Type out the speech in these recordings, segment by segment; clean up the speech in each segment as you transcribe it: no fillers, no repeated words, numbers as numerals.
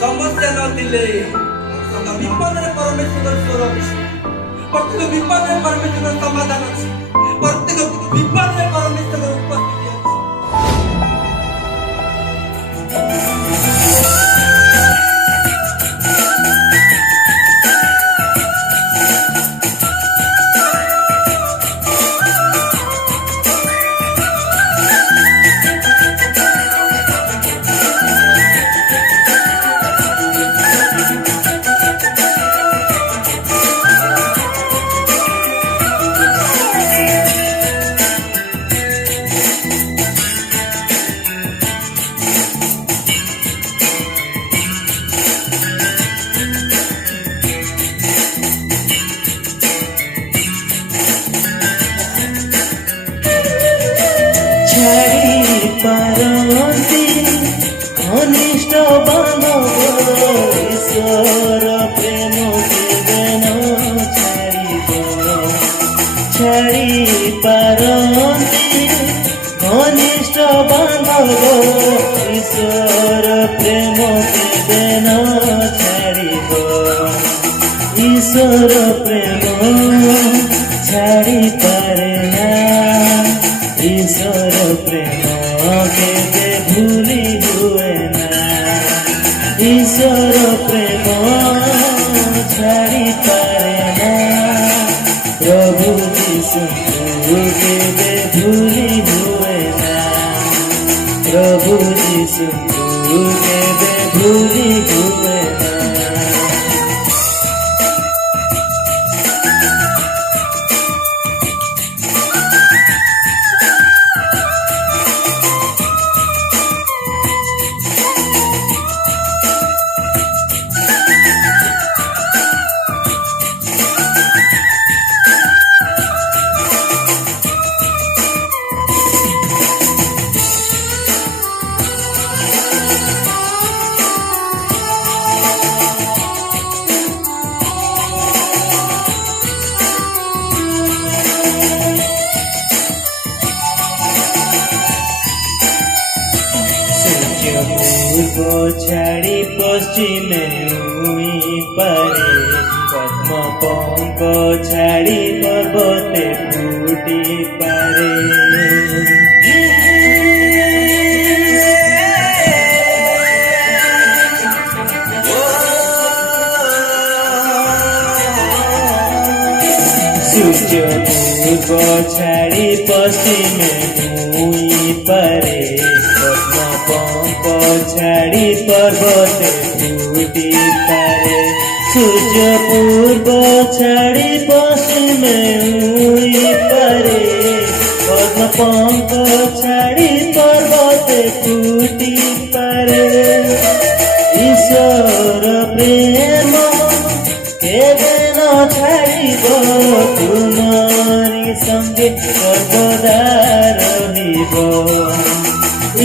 समस्या नथिले विपदरे परमेश्वर स्वर अछि। प्रत्येक विपदरे परमेश्वर समाधान अछि। प्रत्येक विपदरे परमेश्वर उपस्थिति अछि। पारती घनिष्ठ बांधव ईश्वर प्रेम देवेन छाड़ी पारती घनिष्ठ बांधव ईश्वर प्रेम देवेन छाड़ब ईश्वर प्रेम छाड़ी पारे ना ईश्वर प्रेम केते भूली हुए ना ईश्वर प्रेम छाड़ी पारे ना प्रभु यीशु केते भूली हुए ना प्रभु यीशु केते भूली हुए ना। पूर्व छाड़ी पश्चिमे उई पारे पद्म पंक छाड़ी पर्वते फूटी पारे सूर्य पूर्व छाड़ी पश्चिमे उई पारे पंक छाड़ी पर्वते फूटी पारे सूर्य पूर्व छाड़ी पश्चिमे उई पारे पद्म पंक छाड़ी पर्वते फूटी पारे ईश्वर प्रेम केबे न छाड़िब तुमारी संगे सर्वदा रहिब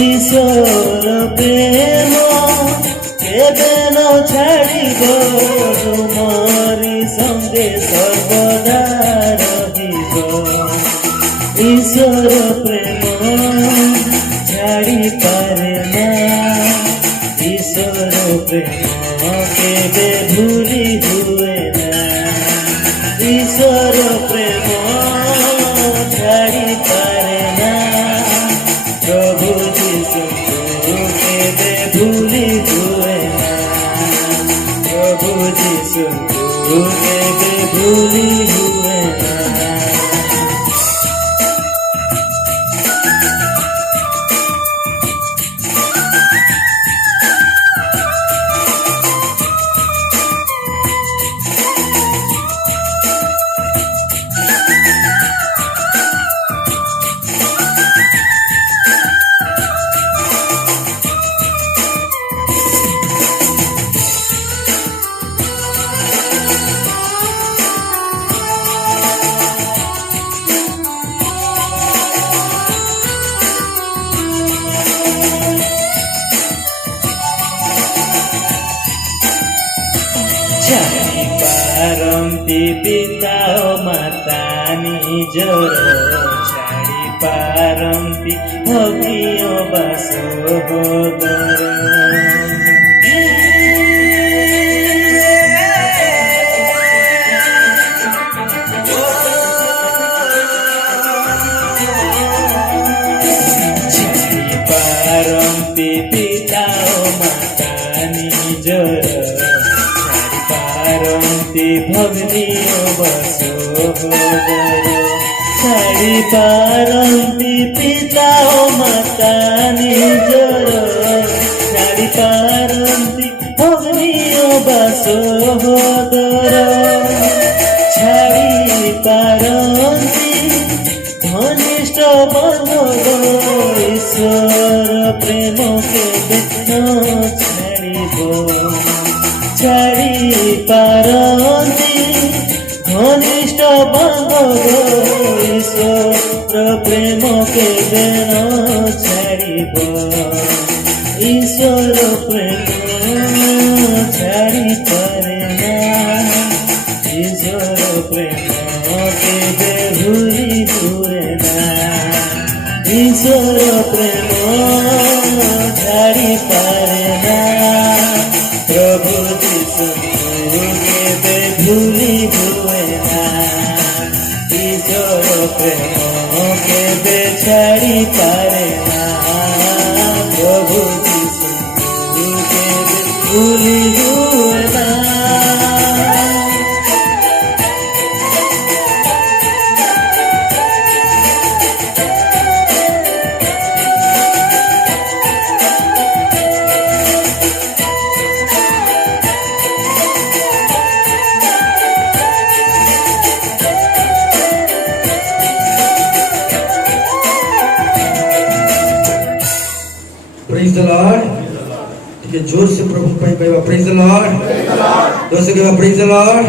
ईश्वर प्रेम केबे न छाड़िब तुमारी संगे सर्वदा रहिब ईश्वर प्रेम छाड़ी पारे ना ईश्वर प्रेम केबे भूली हुए ना ईश्वर प्रेम छाड़ी पारे ना प्रभु यीशु केबे भूली हुए ना प्रभु यीशु केबे भूली हुए ना। छाड़ी पारंती पिता माता निजर छाड़ी पारंती भगियो बासोदर ପାରନ୍ତି ପିତା ଓ ମାତା ନିଜର, ଛାଡ଼ି ପାରନ୍ତି ଭଗ୍ନୀ ଓ ବସୋଦର, ଛାଡ଼ି ପାରନ୍ତି ପିତା ଓ ମାତା ନିଜର, ଛାଡ଼ି ପାରନ୍ତି ଭଗ୍ନୀ ଓ ବସୋଦର, ଛାଡ଼ି ପାରନ୍ତି ঘনিষ্ঠ বান্ধব, ঈশ্বর প্রেম কেবে ছাড়িব, ছাড়ি পারନ୍ତି ঘনিষ্ঠ বান্ধব, ঈশ্বর প্রেম কেবে ছাড়িব, ঈশ্বর প্রেম ছাড়ি পারে না, ঈশ্বর প্রেম কেবে ভুলি দূরে না, ঈশ্বর প্রেম ছাড়ি পারে না, প্রভু যিশু কেবে ভুলি দূরে না, ঈশ্বর প্রেম কেবে ছাড়ি পারে না, প্রভু যিশু কেবে ভুলি দূরে না। Praise the Lord. ठीक है, जोर से प्रभु भाई कहवा प्रेज द लॉर्ड, जोर से कहवा praise the lord,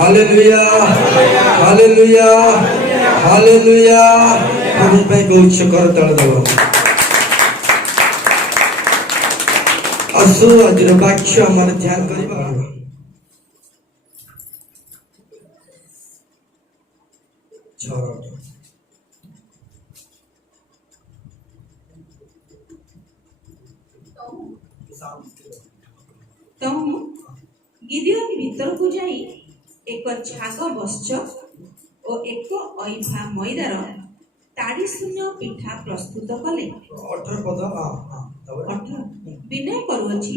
hallelujah hallelujah hallelujah. प्रभु भाई को उच्च कर तळ दब। असो आज वाक्य हमारे ध्यान करबा। तो गिदियोन भीतर को जाई एक छाग बश्च और एक अइभा मैदार ताड़ी शून्य पिठा प्रस्तुत कले। 18 पद। हां 18 विनय करूछि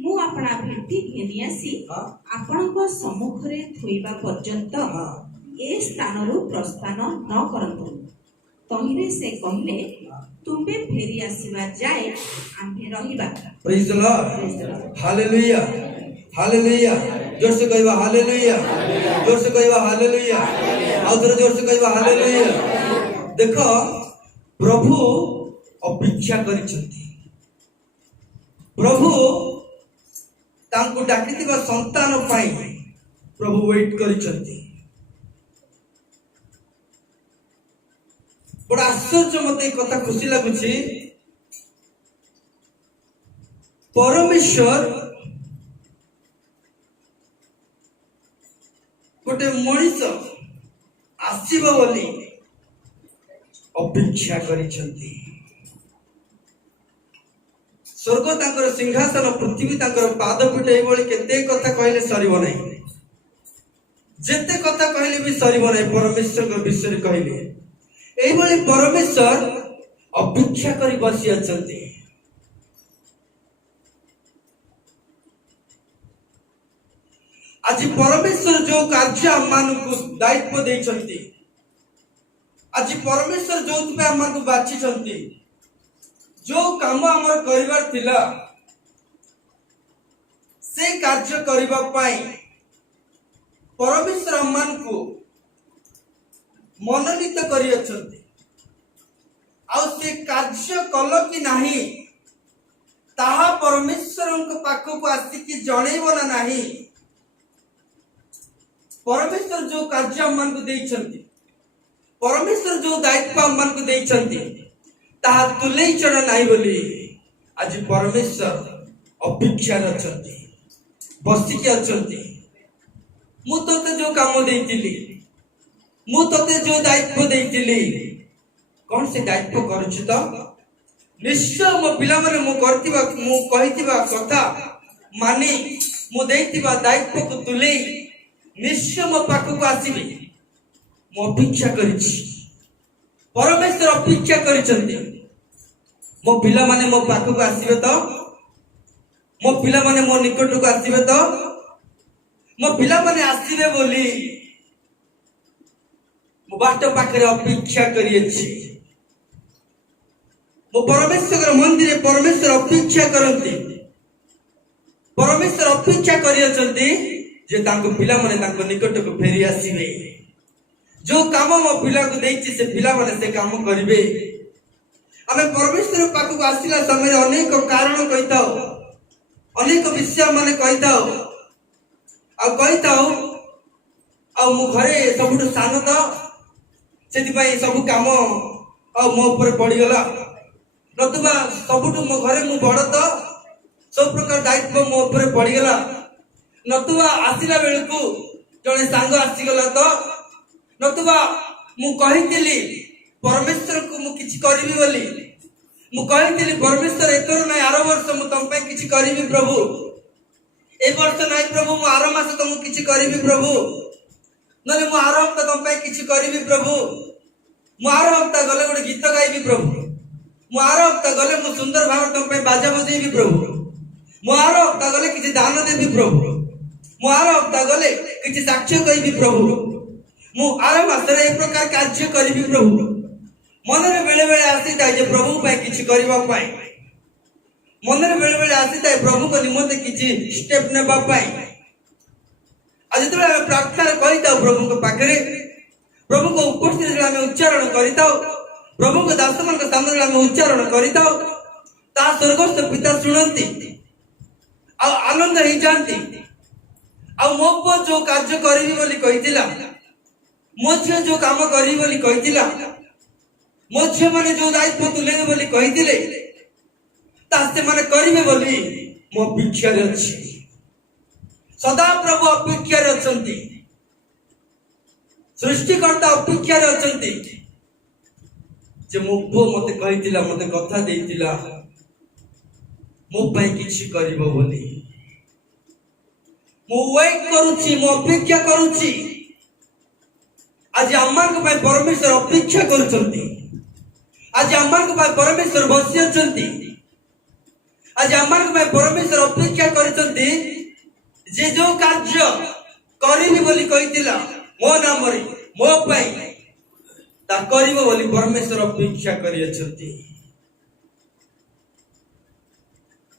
मु आपणा भेटी घेनी आसी आपणको सम्मुख रे थोइबा पर्यंत ए स्थान रु प्रस्थान न करंतु। तहिरे से कहिले तुम्बे फेरी आसीबा जाए आम्हे रहिबा। Praise the lord, hallelujah hallelujah. जोर से कहवा हालेलुया, जोर से कहवा हालेलुया, और जोर से कहवा हालेलुया। देखो प्रभु अपेक्षा करिसथि, प्रभु तांको डाकिथिबा संतान पाई प्रभु वेट करिसथि। बड़ा आश्चर्य मते कथा खुशी लागुछि। परमेश्वर गोटे मनीष आसीबो बोली अपेक्षा करिसथि। स्वर्ग तांकर सिंहासन, पृथ्वी तांकर पादपीठ, एभली केते कथा कहले सरीब नहीं, जेते कथा कहले भी सरीब नहीं। परमेश्वर के विषय कहले एभली परमेश्वर अपेक्षा करी बसी अछंती। आज परमेश्वर जो कार्य आमानकु दायित्व देइछंती, आज परमेश्वर जो आमानकु बाछिछंती, जो काम आमर करिवार थिला से कार्य करिबा पाई परमेश्वर आमानकु मनोनीत करी अछंती। आ से कार्य कल कि नाही ताहा परमेश्वर पाखक आसिकी जणैब ना नाही। परमेश्वर जो कार्य आमको देइछंती, परमेश्वर जो दायित्व आमको देइछंती ताहा तुलै चढ़ नाही बोली आज परमेश्वर अपेक्षा अछंती, बसिकी अछंती। मु तते जो काम देइतिली, मु तते जो दायित्व देइतिली, कौन से दायित्व करूछु तो निश्चय मो पिला माने मु करतिबा, मु कहितिबा कथा मानी मु देइतिबा दायित्व को तुले निश्चय मो पाखक आसीबे मो अपेक्षा करिछि परमेश्वर अपेक्षा करिसंती मो पिला माने मो पाखक आसीबे तो मो पिला माने मो निकट को आसीबे तो मो पिला माने आसीबे बोली मो बाट पाखरे अपेक्षा करिछि मो परमेश्वर मंदिर परमेश्वर अपेक्षा करंती परमेश्वर अपेक्षा करियछंती जे तांको पिला माने तांको निकट को फेरी आसीबे जो काम मो पिला को देछि से पिला माने से काम करिवे आमे परमेश्वर पाखु आसिला समय अनेक कारण कहिताओ अनेक विषय माने कहिताओ आ कहिताओ आ मु घरे सबुठ सान तो सेति पई सब काम आ मो ऊपर पड़ी गला नतुबा सबुठ मो घरे मु बड़ तो सब प्रकार दायित्व मो ऊपर पड़ी गला नतुबा आसिला बेलकू जने सांग आसी गला तो नतुबा मु कहितिली परमेश्वर को मु किछि करिवि बोली मु कहितिली परमेश्वर एतर नै आरो वर्ष मु तम पे किछि करिवि प्रभु ए वर्ष नै प्रभु मु आरो मास तम किछि करिवि प्रभु नले मु आरो हप्ता तम पे किछि करिवि प्रभु मु आरो हप्ता गले गोटे गीत गाइबि प्रभु मु आरो हप्ता गले मु सुंदर भाव तम पे बाजा बजेबि प्रभु मु आरो हप्ता गले किछि दान देबि प्रभु मु आरो हप्ता गले किछि साक्ष्य कहिबि प्रभु मु आरो मासरे एक प्रकार कार्य करिवि प्रभु मनरे बेले बेले आसीता जे प्रभु पाई किछि करिबा पाई मनरे बेले बेले आसीता प्रभु को निमंते किछि स्टेप नेबा पाई आज तो हम प्रार्थना करिताओ प्रभु को पाखरे प्रभु को उपस्थित हम उच्चारण करिताओ प्रभु को दासमन के सामने हम उच्चारण करिताओ ता स्वर्गस्थ पिता सुनंती आ आनंद ही जानती आ मो पो जो कार्य करिवि बोली कहितिला मो झियो जो काम करिवि बोली कहितिला मो झियो माने जो दायित्व तुले बोली कहितिले तासे माने करिवे बोली मो अपेक्षा रे अछि सदा प्रभु अपेक्षा रे अछंती सृष्टिकर्ता अपेक्षा रे अछंती जे मो पो मते कहितिला मते कथा देइतिला मो पई किछि करिवो बोली मो वेट करूची मो अपेक्षा करूची आज अम्मान को परमेश्वर अपेक्षा करुचंती आज अम्मान को परमेश्वर बसी अछंती आज अम्मान को परमेश्वर अपेक्षा करिचंती जे जो कार्य करिवि बोली कहितिला मो नाम रे मो पई ता करिवो बोली परमेश्वर अपेक्षा करि अछंती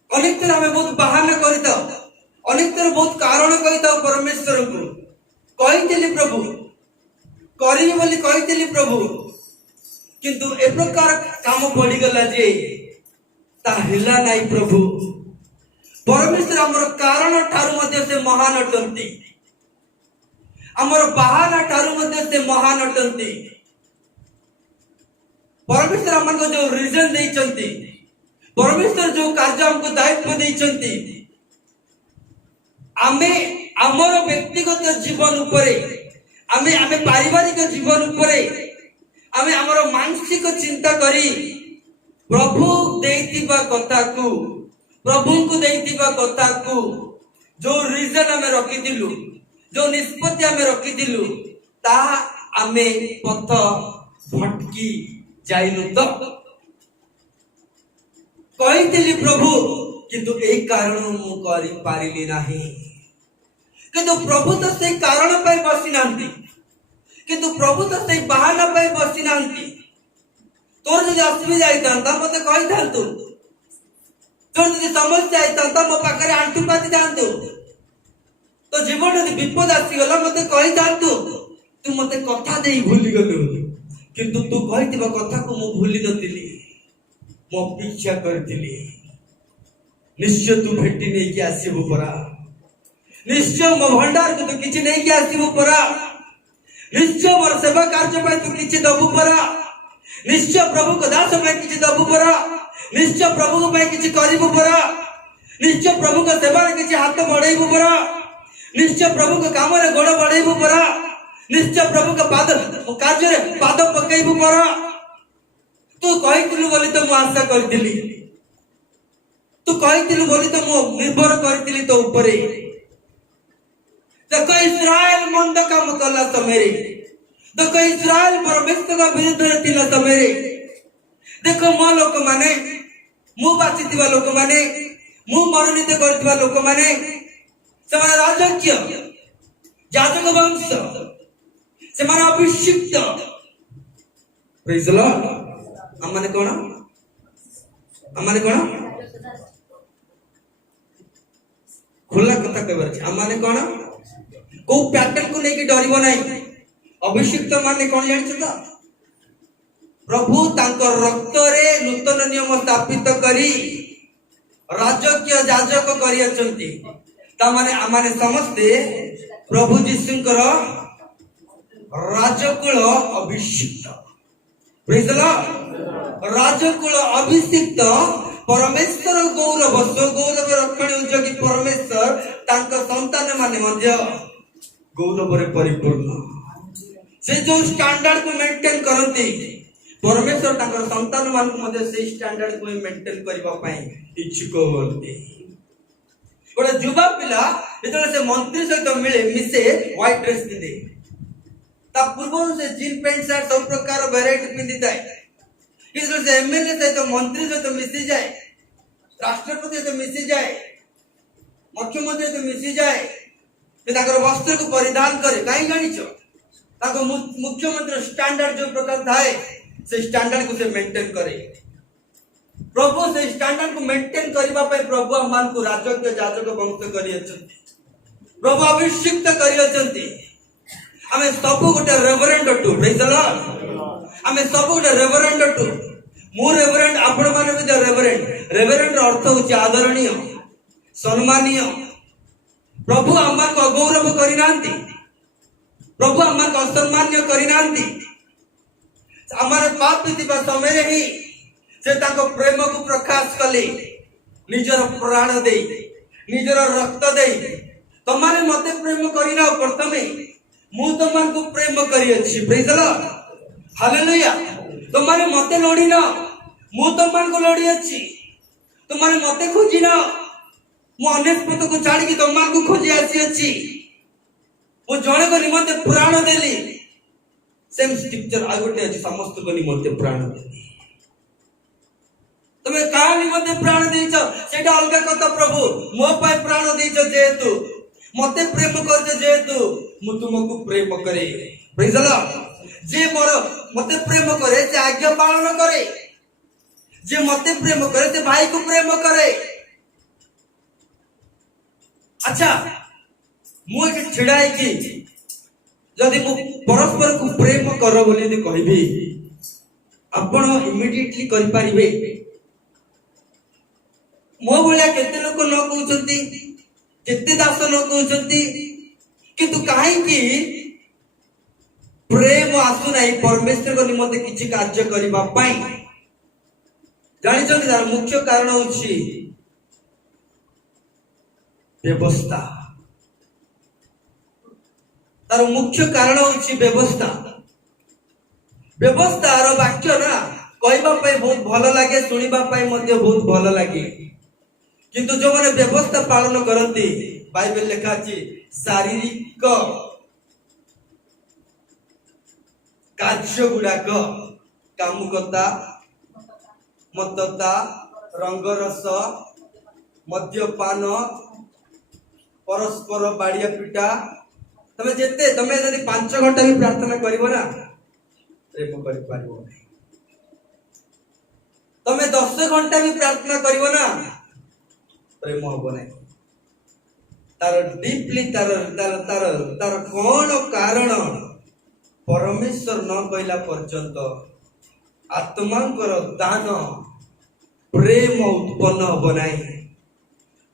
अनेक तरह हमें बहुत बहाना करिता अनेक तरह बहुत कारण कहिता परमेश्वर को कहितिली प्रभु करी बोली कहितिली प्रभु किंतु ए प्रकार काम पड़ी गला जे ता हिला नाही प्रभु परमेश्वर हमर कारण ठारू मध्ये से महान अटंती हमर बहाना ठारू मध्ये से महान अटंती परमेश्वर हमन को जो रीजन देइचंती परमेश्वर जो कार्य हमको दायित्व देइचंती आमे हमर व्यक्तिगत जीवन उपरे आमे पारिवारिक जीवन उपरे आमे हमर मानसिक चिंता करी प्रभु देइतिबा कथा को प्रभु को देइतिबा कथा को जो रीजन आमे रखि दिलु जो निष्पत्ति आमे रखि दिलु ता आमे पथ भटकी जाइनु तो कहितिली प्रभु किंतु ए कारण मु करि पारिली नाही किंतु प्रभु तो से कारण पाई बसी नांती किंतु प्रभु तो से बहाना पाई बसी नांती तोर जदि असुविधा आइतांता मते कहिथांतु तोर जदि समस्या आइतांता मो पाखरे आंटू पाती थांतु तो जीवन जदि विपद आसी गला मते कहिथांतु तू मते कथा देई भूली गलु किंतु तू कहितिबा कथा को मु भूली नतिली मो अपेक्षा करतिली निश्चय तू भेटी नै कि आसीबो परा निश्चय मो भंडार को तू किछि नै कि आसीबो परा निश्चय मोर सेवा कार्य पे तू किछि दबु परा निश्चय प्रभु को दास पे किछि दबु परा निश्चय प्रभु को पे किछि करिबो परा निश्चय प्रभु को सेवा रे किछि हाथ बढ़ाइबो परा निश्चय प्रभु को काम रे गोड़ बढ़ाइबो परा निश्चय प्रभु को पाद कार्य रे पाद पकाइबो परा तू कहितलु बोली तो मु आशा करतिली तू कही बोली तो मु निर्भर करी तो ऊपर। देखो इस्राएल मंद काम कला समय, देखो इस्राएल परमेश्वर का विरुद्ध थिला समय। देखो मो लोक माने, मु बाचिथिबा लोक माने, मु मनोनीत करथिबा लोक माने सेमान राजकीय जाजक वंश, सेमान अभिषिक्त। Praise the Lord. हमने कोन, हमने कोन खुला कथा कहबार। हमने कोन को पैटर्न को लेके डरिबो नहीं। अभिषिक्त माने कोन जानि छ? प्रभु तांकर रक्त रे नूतन नियम स्थापित करी राजकीय जाजक करियछंती। ता माने आमाने समस्ते प्रभु जीशुंकर राजकुल अभिषिक्त। Praise the Lord. राजकुल अभिषिक्त परमेश्वर गौरव स्वगौरव रक्षण उद्योगी परमेश्वर तांक संतान माने मध्य गौरव रे परिपूर्ण। से जो स्टैंडर्ड को मेंटेन करंती परमेश्वर तांकर संतान मान को मध्य से स्टैंडर्ड को मेंटेन करबा पई इच्छुक होते। गोटे युवा पिला जेतले से मंत्री सहित मिले मिसे व्हाइट ड्रेस पिंदे, ता पूर्व से जीन पैंट शर्ट सब प्रकार वैरायटी पिंदी थाए। किसी से एमएलए सहित मंत्री सहित मिसी जाए, राष्ट्रपति सहित मिसी जाए, मुख्यमंत्री सहित मिसी जाए, ताकर वस्त्र को परिधान करे। काई जानिछ? ताको मुख्यमंत्री स्टैंडर्ड जो प्रकार थाए से स्टैंडर्ड को से मेंटेन करे। प्रभु से स्टैंडर्ड को मेंटेन करबा पे प्रभु हमन को राजकीय जाजक वंश करियछंती, प्रभु अभिषिक्त करियछंती। हमें सब गोटे reverend to. Praise the Lord. हमें सब गोटे रेवरेंड टू। मु रेवरेंड, आपण माने भी रेवरेंड। रेवरेंड अर्थ होची आदरणीय, सम्माननीय। प्रभु हमन को गौरव करिनांती, प्रभु हमन को सम्मान्य करिनांती। हमारे पाप दिबा समय ही से ताको प्रेम को प्रकाश कले, निजर प्राण दे, निजर रक्त दे। तमारे मते प्रेम करिना प्रथमे मु तमन को प्रेम करी अछि। Praise the lord. हालेलुया। तमारे मते लोडी ना, मु तमन को लोडी अछि। तमारे मते खोजी ना, मु अनेस्पत को छाड़ी कि तमन को खोजी आसी अछि। मु जणे को निमते प्राण देली। सेम स्क्रिप्चर आगोटे अछि, समस्त को निमते प्राण देली। तमे का निमते प्राण देइछ सेटा अलगा कथा। प्रभु मो पाए प्राण देइछ जेतु, मते प्रेम करते जेतु मु तुमको प्रेम करे। Praise the lord. जे मोर मते प्रेम करे से आज्ञा पालन करे, जे मते प्रेम करे से भाई को प्रेम करे। अच्छा, मु एक छिड़ाई की जदि मु परस्पर को प्रेम कर बोली दे कहबी, आपण इमीडिएटली करि परिबे। मो बोलिया केते लोक न कहउछंती, केते दास न कहउछंती, किंतु काहे कि प्रेम आसु नाही परमेश्वर को निमते किछि कार्य करिबा पई। जानिछंती तार मुख्य कारण होछि व्यवस्था। तार मुख्य कारण होछि व्यवस्था। व्यवस्थार वाक्य ना कहबा पई बहुत भल लागे, सुनिबा पई मध्ये बहुत भल लागे, किंतु जो माने व्यवस्था पालन करंती बाइबल लिखा अछि शारीरिक कार्य गुड़ाक कामुकता, मतता, रंगरस, मद्यपान, परस्पर बाड़िया पिटा। तमे जेते तमे यदि 5 घंटा भी प्रार्थना करिवो ना प्रेम करि पारिबो नै। तमे 10 घंटा भी प्रार्थना करिवो ना प्रेम होबो नै। तार डीपली तार तार तार तार कोन कारण परमेश्वर न कहला पर्यंत आत्मांकर दान प्रेम उत्पन्न होबो नै।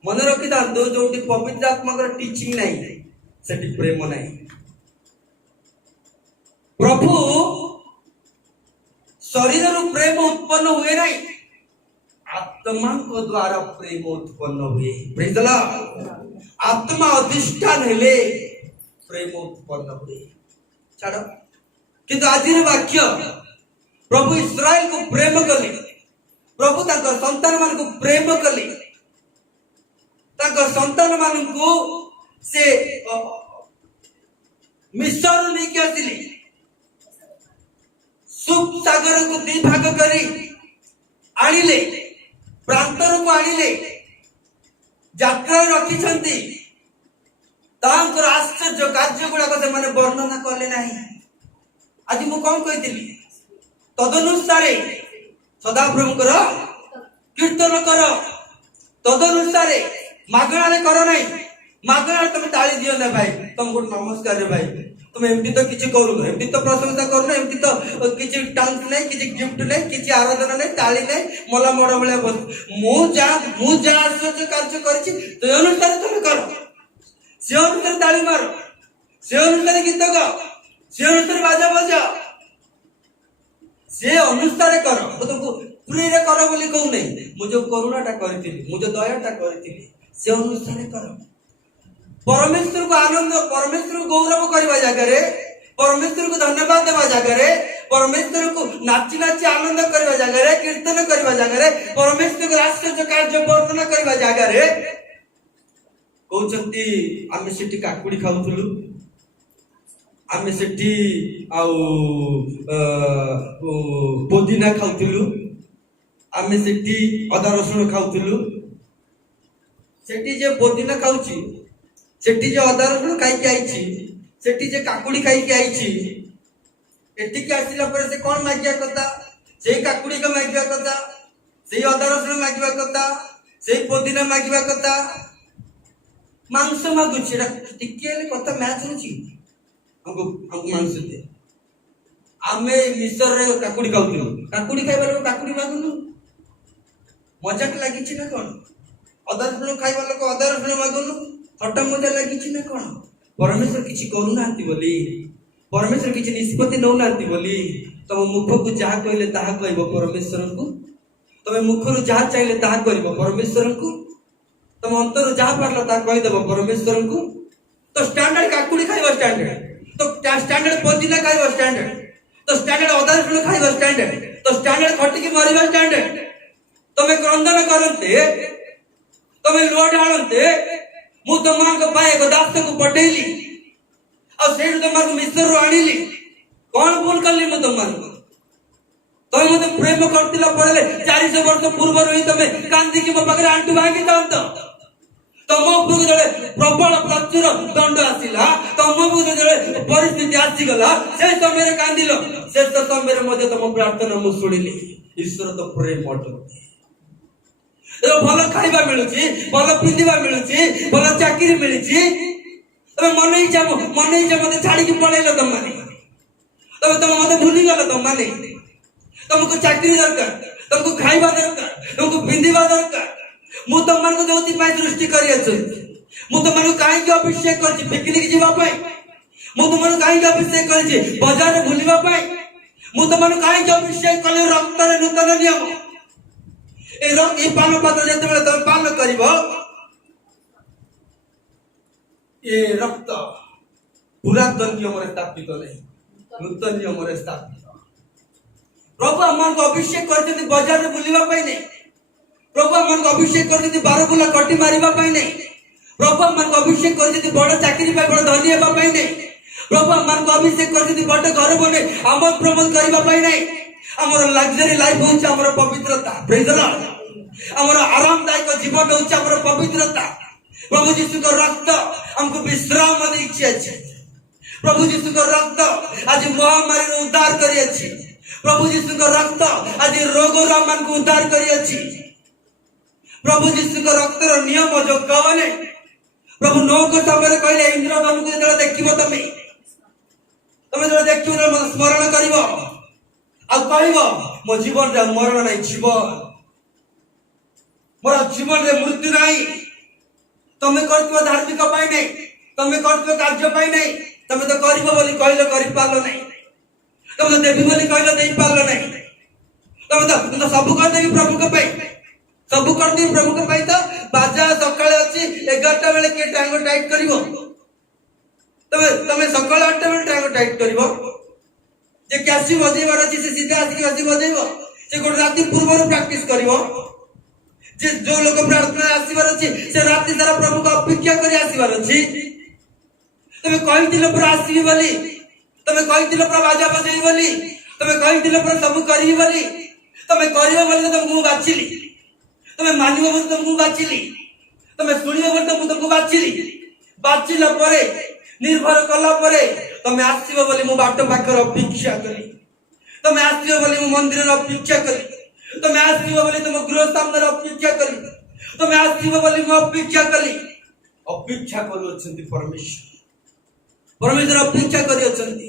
मन रखि ता जो पवित्र आत्माकर टीचिंग नै सेठी प्रेम नै। प्रभु शरीर प्रेम उत्पन्न हुए नै, आत्मा को द्वारा प्रेम उत्पन्न हुए। Praise the Lord. आत्मा अधिष्ठान हेले प्रेम उत्पन्न हुए। छाड़ किंतु आज वाक्य प्रभु इस्राएल को प्रेम कले, प्रभु तांकर संतान मान को प्रेम कले, संतान मानू से मिश्र नहीं आसिले सुप सागर को दी भाग करी आनिले प्रांतर को आनिले यात्रा रखी आश्चर्य कार्य गुड़ाक से वर्णना कले ना आज मु कौन कही तदनुसार सदाप्रभुकर कीर्तन कर तदनुसार मागणारे कर ना मागणारे तुम ताली दियो ना भाई तुमको नमस्कार रे भाई तुम एमती तो किसी करूनो एमती तो प्रशंसा करूनो एमती तो किसी डांस नहीं किसी गिफ्ट नहीं किसी आराधना नहीं ताली नहीं मला मोड़ भाया बस मुझा आश्चर्य कार्य कर अनुसार तुम कर से अनुसार ताली मार से अनुसार गीत गा से अनुसार बाजा बजा से अनुसार कर तुमको फ्री रे कर बोली कहू नहीं मुझे करुणाटा करी मुझे दयाटा करी से अनुसार कर परमेश्वर को आनंद परमेश्वर को गौरव करवा जगह परमेश्वर को धन्यवाद देवा जगह परमेश्वर को नाची नाची आनंद करवा जगह कीर्तन करवा जगह परमेश्वर को आश्चर्य कार्य वर्णना करवा जगह कहते आम से काकुड़ी खाऊलु आम से पुदीना खाऊलु आम से अदा रसुण खाऊलु से पुदीना खाऊची सेठी जे अदा रसुण खाई आई सेठी जे काकुड़ी खाई आई एटिक आसिला पर से कौन मागिया कथा से काकुड़ी का मागिया कथा से अदा रसुण मागिया कथा से पुदीना मागिया कथा मांस मागुची टिके कथा मैच होची हमको मांस दे आमे मिसर रे काकुड़ी खाउथु काकुड़ी खाइबा लोक काकुड़ी मागुनु मजाक लागिची ना कोन अदा रसुण खाइबा लोक अदा रसुण मागुनु हटा मजा लागिची ना कोन परमेश्वर किछि करू नांती बोली परमेश्वर किछि निष्पत्ति नौ नांती बोली तम मुख को जहा कहले ताहा कहबो परमेश्वर को तमे मुख रु जहा चाहिले ताहा करबो परमेश्वर को तुम अंतर जहाँ पारला ता कही देव परमेश्वर को तो स्टैंडर्ड काकुड़ी खाइबा स्टैंडर्ड तो स्टैंडर्ड पुदीना खाइबा स्टैंडर्ड तो स्टैंडर्ड अदा रसुण खाइबा स्टैंडर्ड तो स्टैंडर्ड खटिकी मरिबा स्टैंडर्ड तमे क्रंदन करंते तमे लोड आनंते मु तमान को पाए को दास को पटेली और सेठ तमान को मिस्र रो आनिली कौन भूल करली मु तमान को तो मते प्रेम करतिला पड़ले 400 वर्ष पूर्व रही तमे कांदी की मो पगरे आंटू भागी जांत तम उपरको जड़े प्रबल प्रचुर दंड आसिला तम उपरको जड़े परिस्थिति आसी गला से समय कांदिलो से समय मध्ये तम प्रार्थना मु सुनिली ईश्वर तो प्रेम अटते ए भलो खाइबा मिलुची भलो पिंदिबा मिलुची भलो चाकरी मिलुची तमे मनै जा मते छाडी की पळेलो तम माने तम मते भूली गलो तम माने तुमको चाकरी दरकार तुमको खाइबा दरकार तुमको पिंदिबा दरकार मु तुमन को जोति पाई सृष्टि करी अछि मु तुमन को काहे के अभिषेक करछि पिकनिक जीवा पाई मु तुमन को काहे के अभिषेक करछि बाजार रे भूलिबा पाई मु तुमन को काहे के अभिषेक कले रक्त रे नूतन नियम ए रक्त ए पान पात्र जते बेले तुम पान करिवो ए रक्त पुरातन नियम रे स्थापित नहीं नूतन नियम रे स्थापित प्रभु अमन को अभिषेक करते बाजार में बुलिबा पाई नहीं प्रभु अमन को अभिषेक करते 12 बुला कटी मारिबा पाई नहीं प्रभु अमन को अभिषेक करते बड़ चाकरी पाई बड़ धनी हेबा पाई नहीं प्रभु अमन को अभिषेक करते बड़ घर बने आमोद प्रमोद करबा पाई नहीं हमर लग्जरी लाइफ होछ हमर पवित्रता प्रेज द लॉर्ड हमर आरामदायक जीवन होछ हमर पवित्रता प्रभु यीशु का रक्त हमको विश्राम दै छै प्रभु यीशु का रक्त आज महामारी रो उद्धार करी अछि प्रभु यीशु का रक्त आज रोग मन को उद्धार करी अछि प्रभु यीशु का रक्त रो नियम जो कहले प्रभु नौ को समय कहले इंद्रधनु को जरा देखिबो तमे जरा देखिबो मन स्मरण करिवो आ कहइबो मो जीवन रे मरण नै जीवन मोर जीवन रे मृत्यु नै तमे करतो धार्मिक पाई नै तमे करतो कार्य पाई नै तमे तो करिवो बोली कहले करि पालो नै तब तो देवी बोली कहले दे पालो नहीं तब तो सब कर देवी प्रभु के पाई सब कर देवी प्रभु के पाई तो बाजा सकाळे अछि 11टा बेले के टांगो टाइट करिवो तबे तमे सकाळे 8टा बेले टांगो टाइट करिवो जे कैसी बजेबार अछि से सीधा आसी कैसी बजेबो से गोट राती पूर्व प्रैक्टिस करिवो जे जो लोक प्रार्थना आसीबार अछि से राति सारा प्रभु को अपेक्षा करी आसीबार अछि तमे कहिथिलो पर आसीबी बोली तमे कहिथिलो पर बाजा बजेई बोली तमे कहिथिलो पर सब करी बोली तमे करियो बोली तो मु बाछिली तमे मानिबो बोली तो मु बाछिली तमे सुनियो बोली तो मु तुमको बाछिला परे निर्भर कला परे तमे आसीबो बोली मु बाट पाखर अपेक्षा करी तमे आसीबो बोली मु मंदिर र अपेक्षा करी तमे आसीबो बोली तुम गृह सामने र अपेक्षा करी तमे आसीबो बोली मु अपेक्षा करी अपेक्षा करू अछंती परमेश्वर अपेक्षा करी अछंती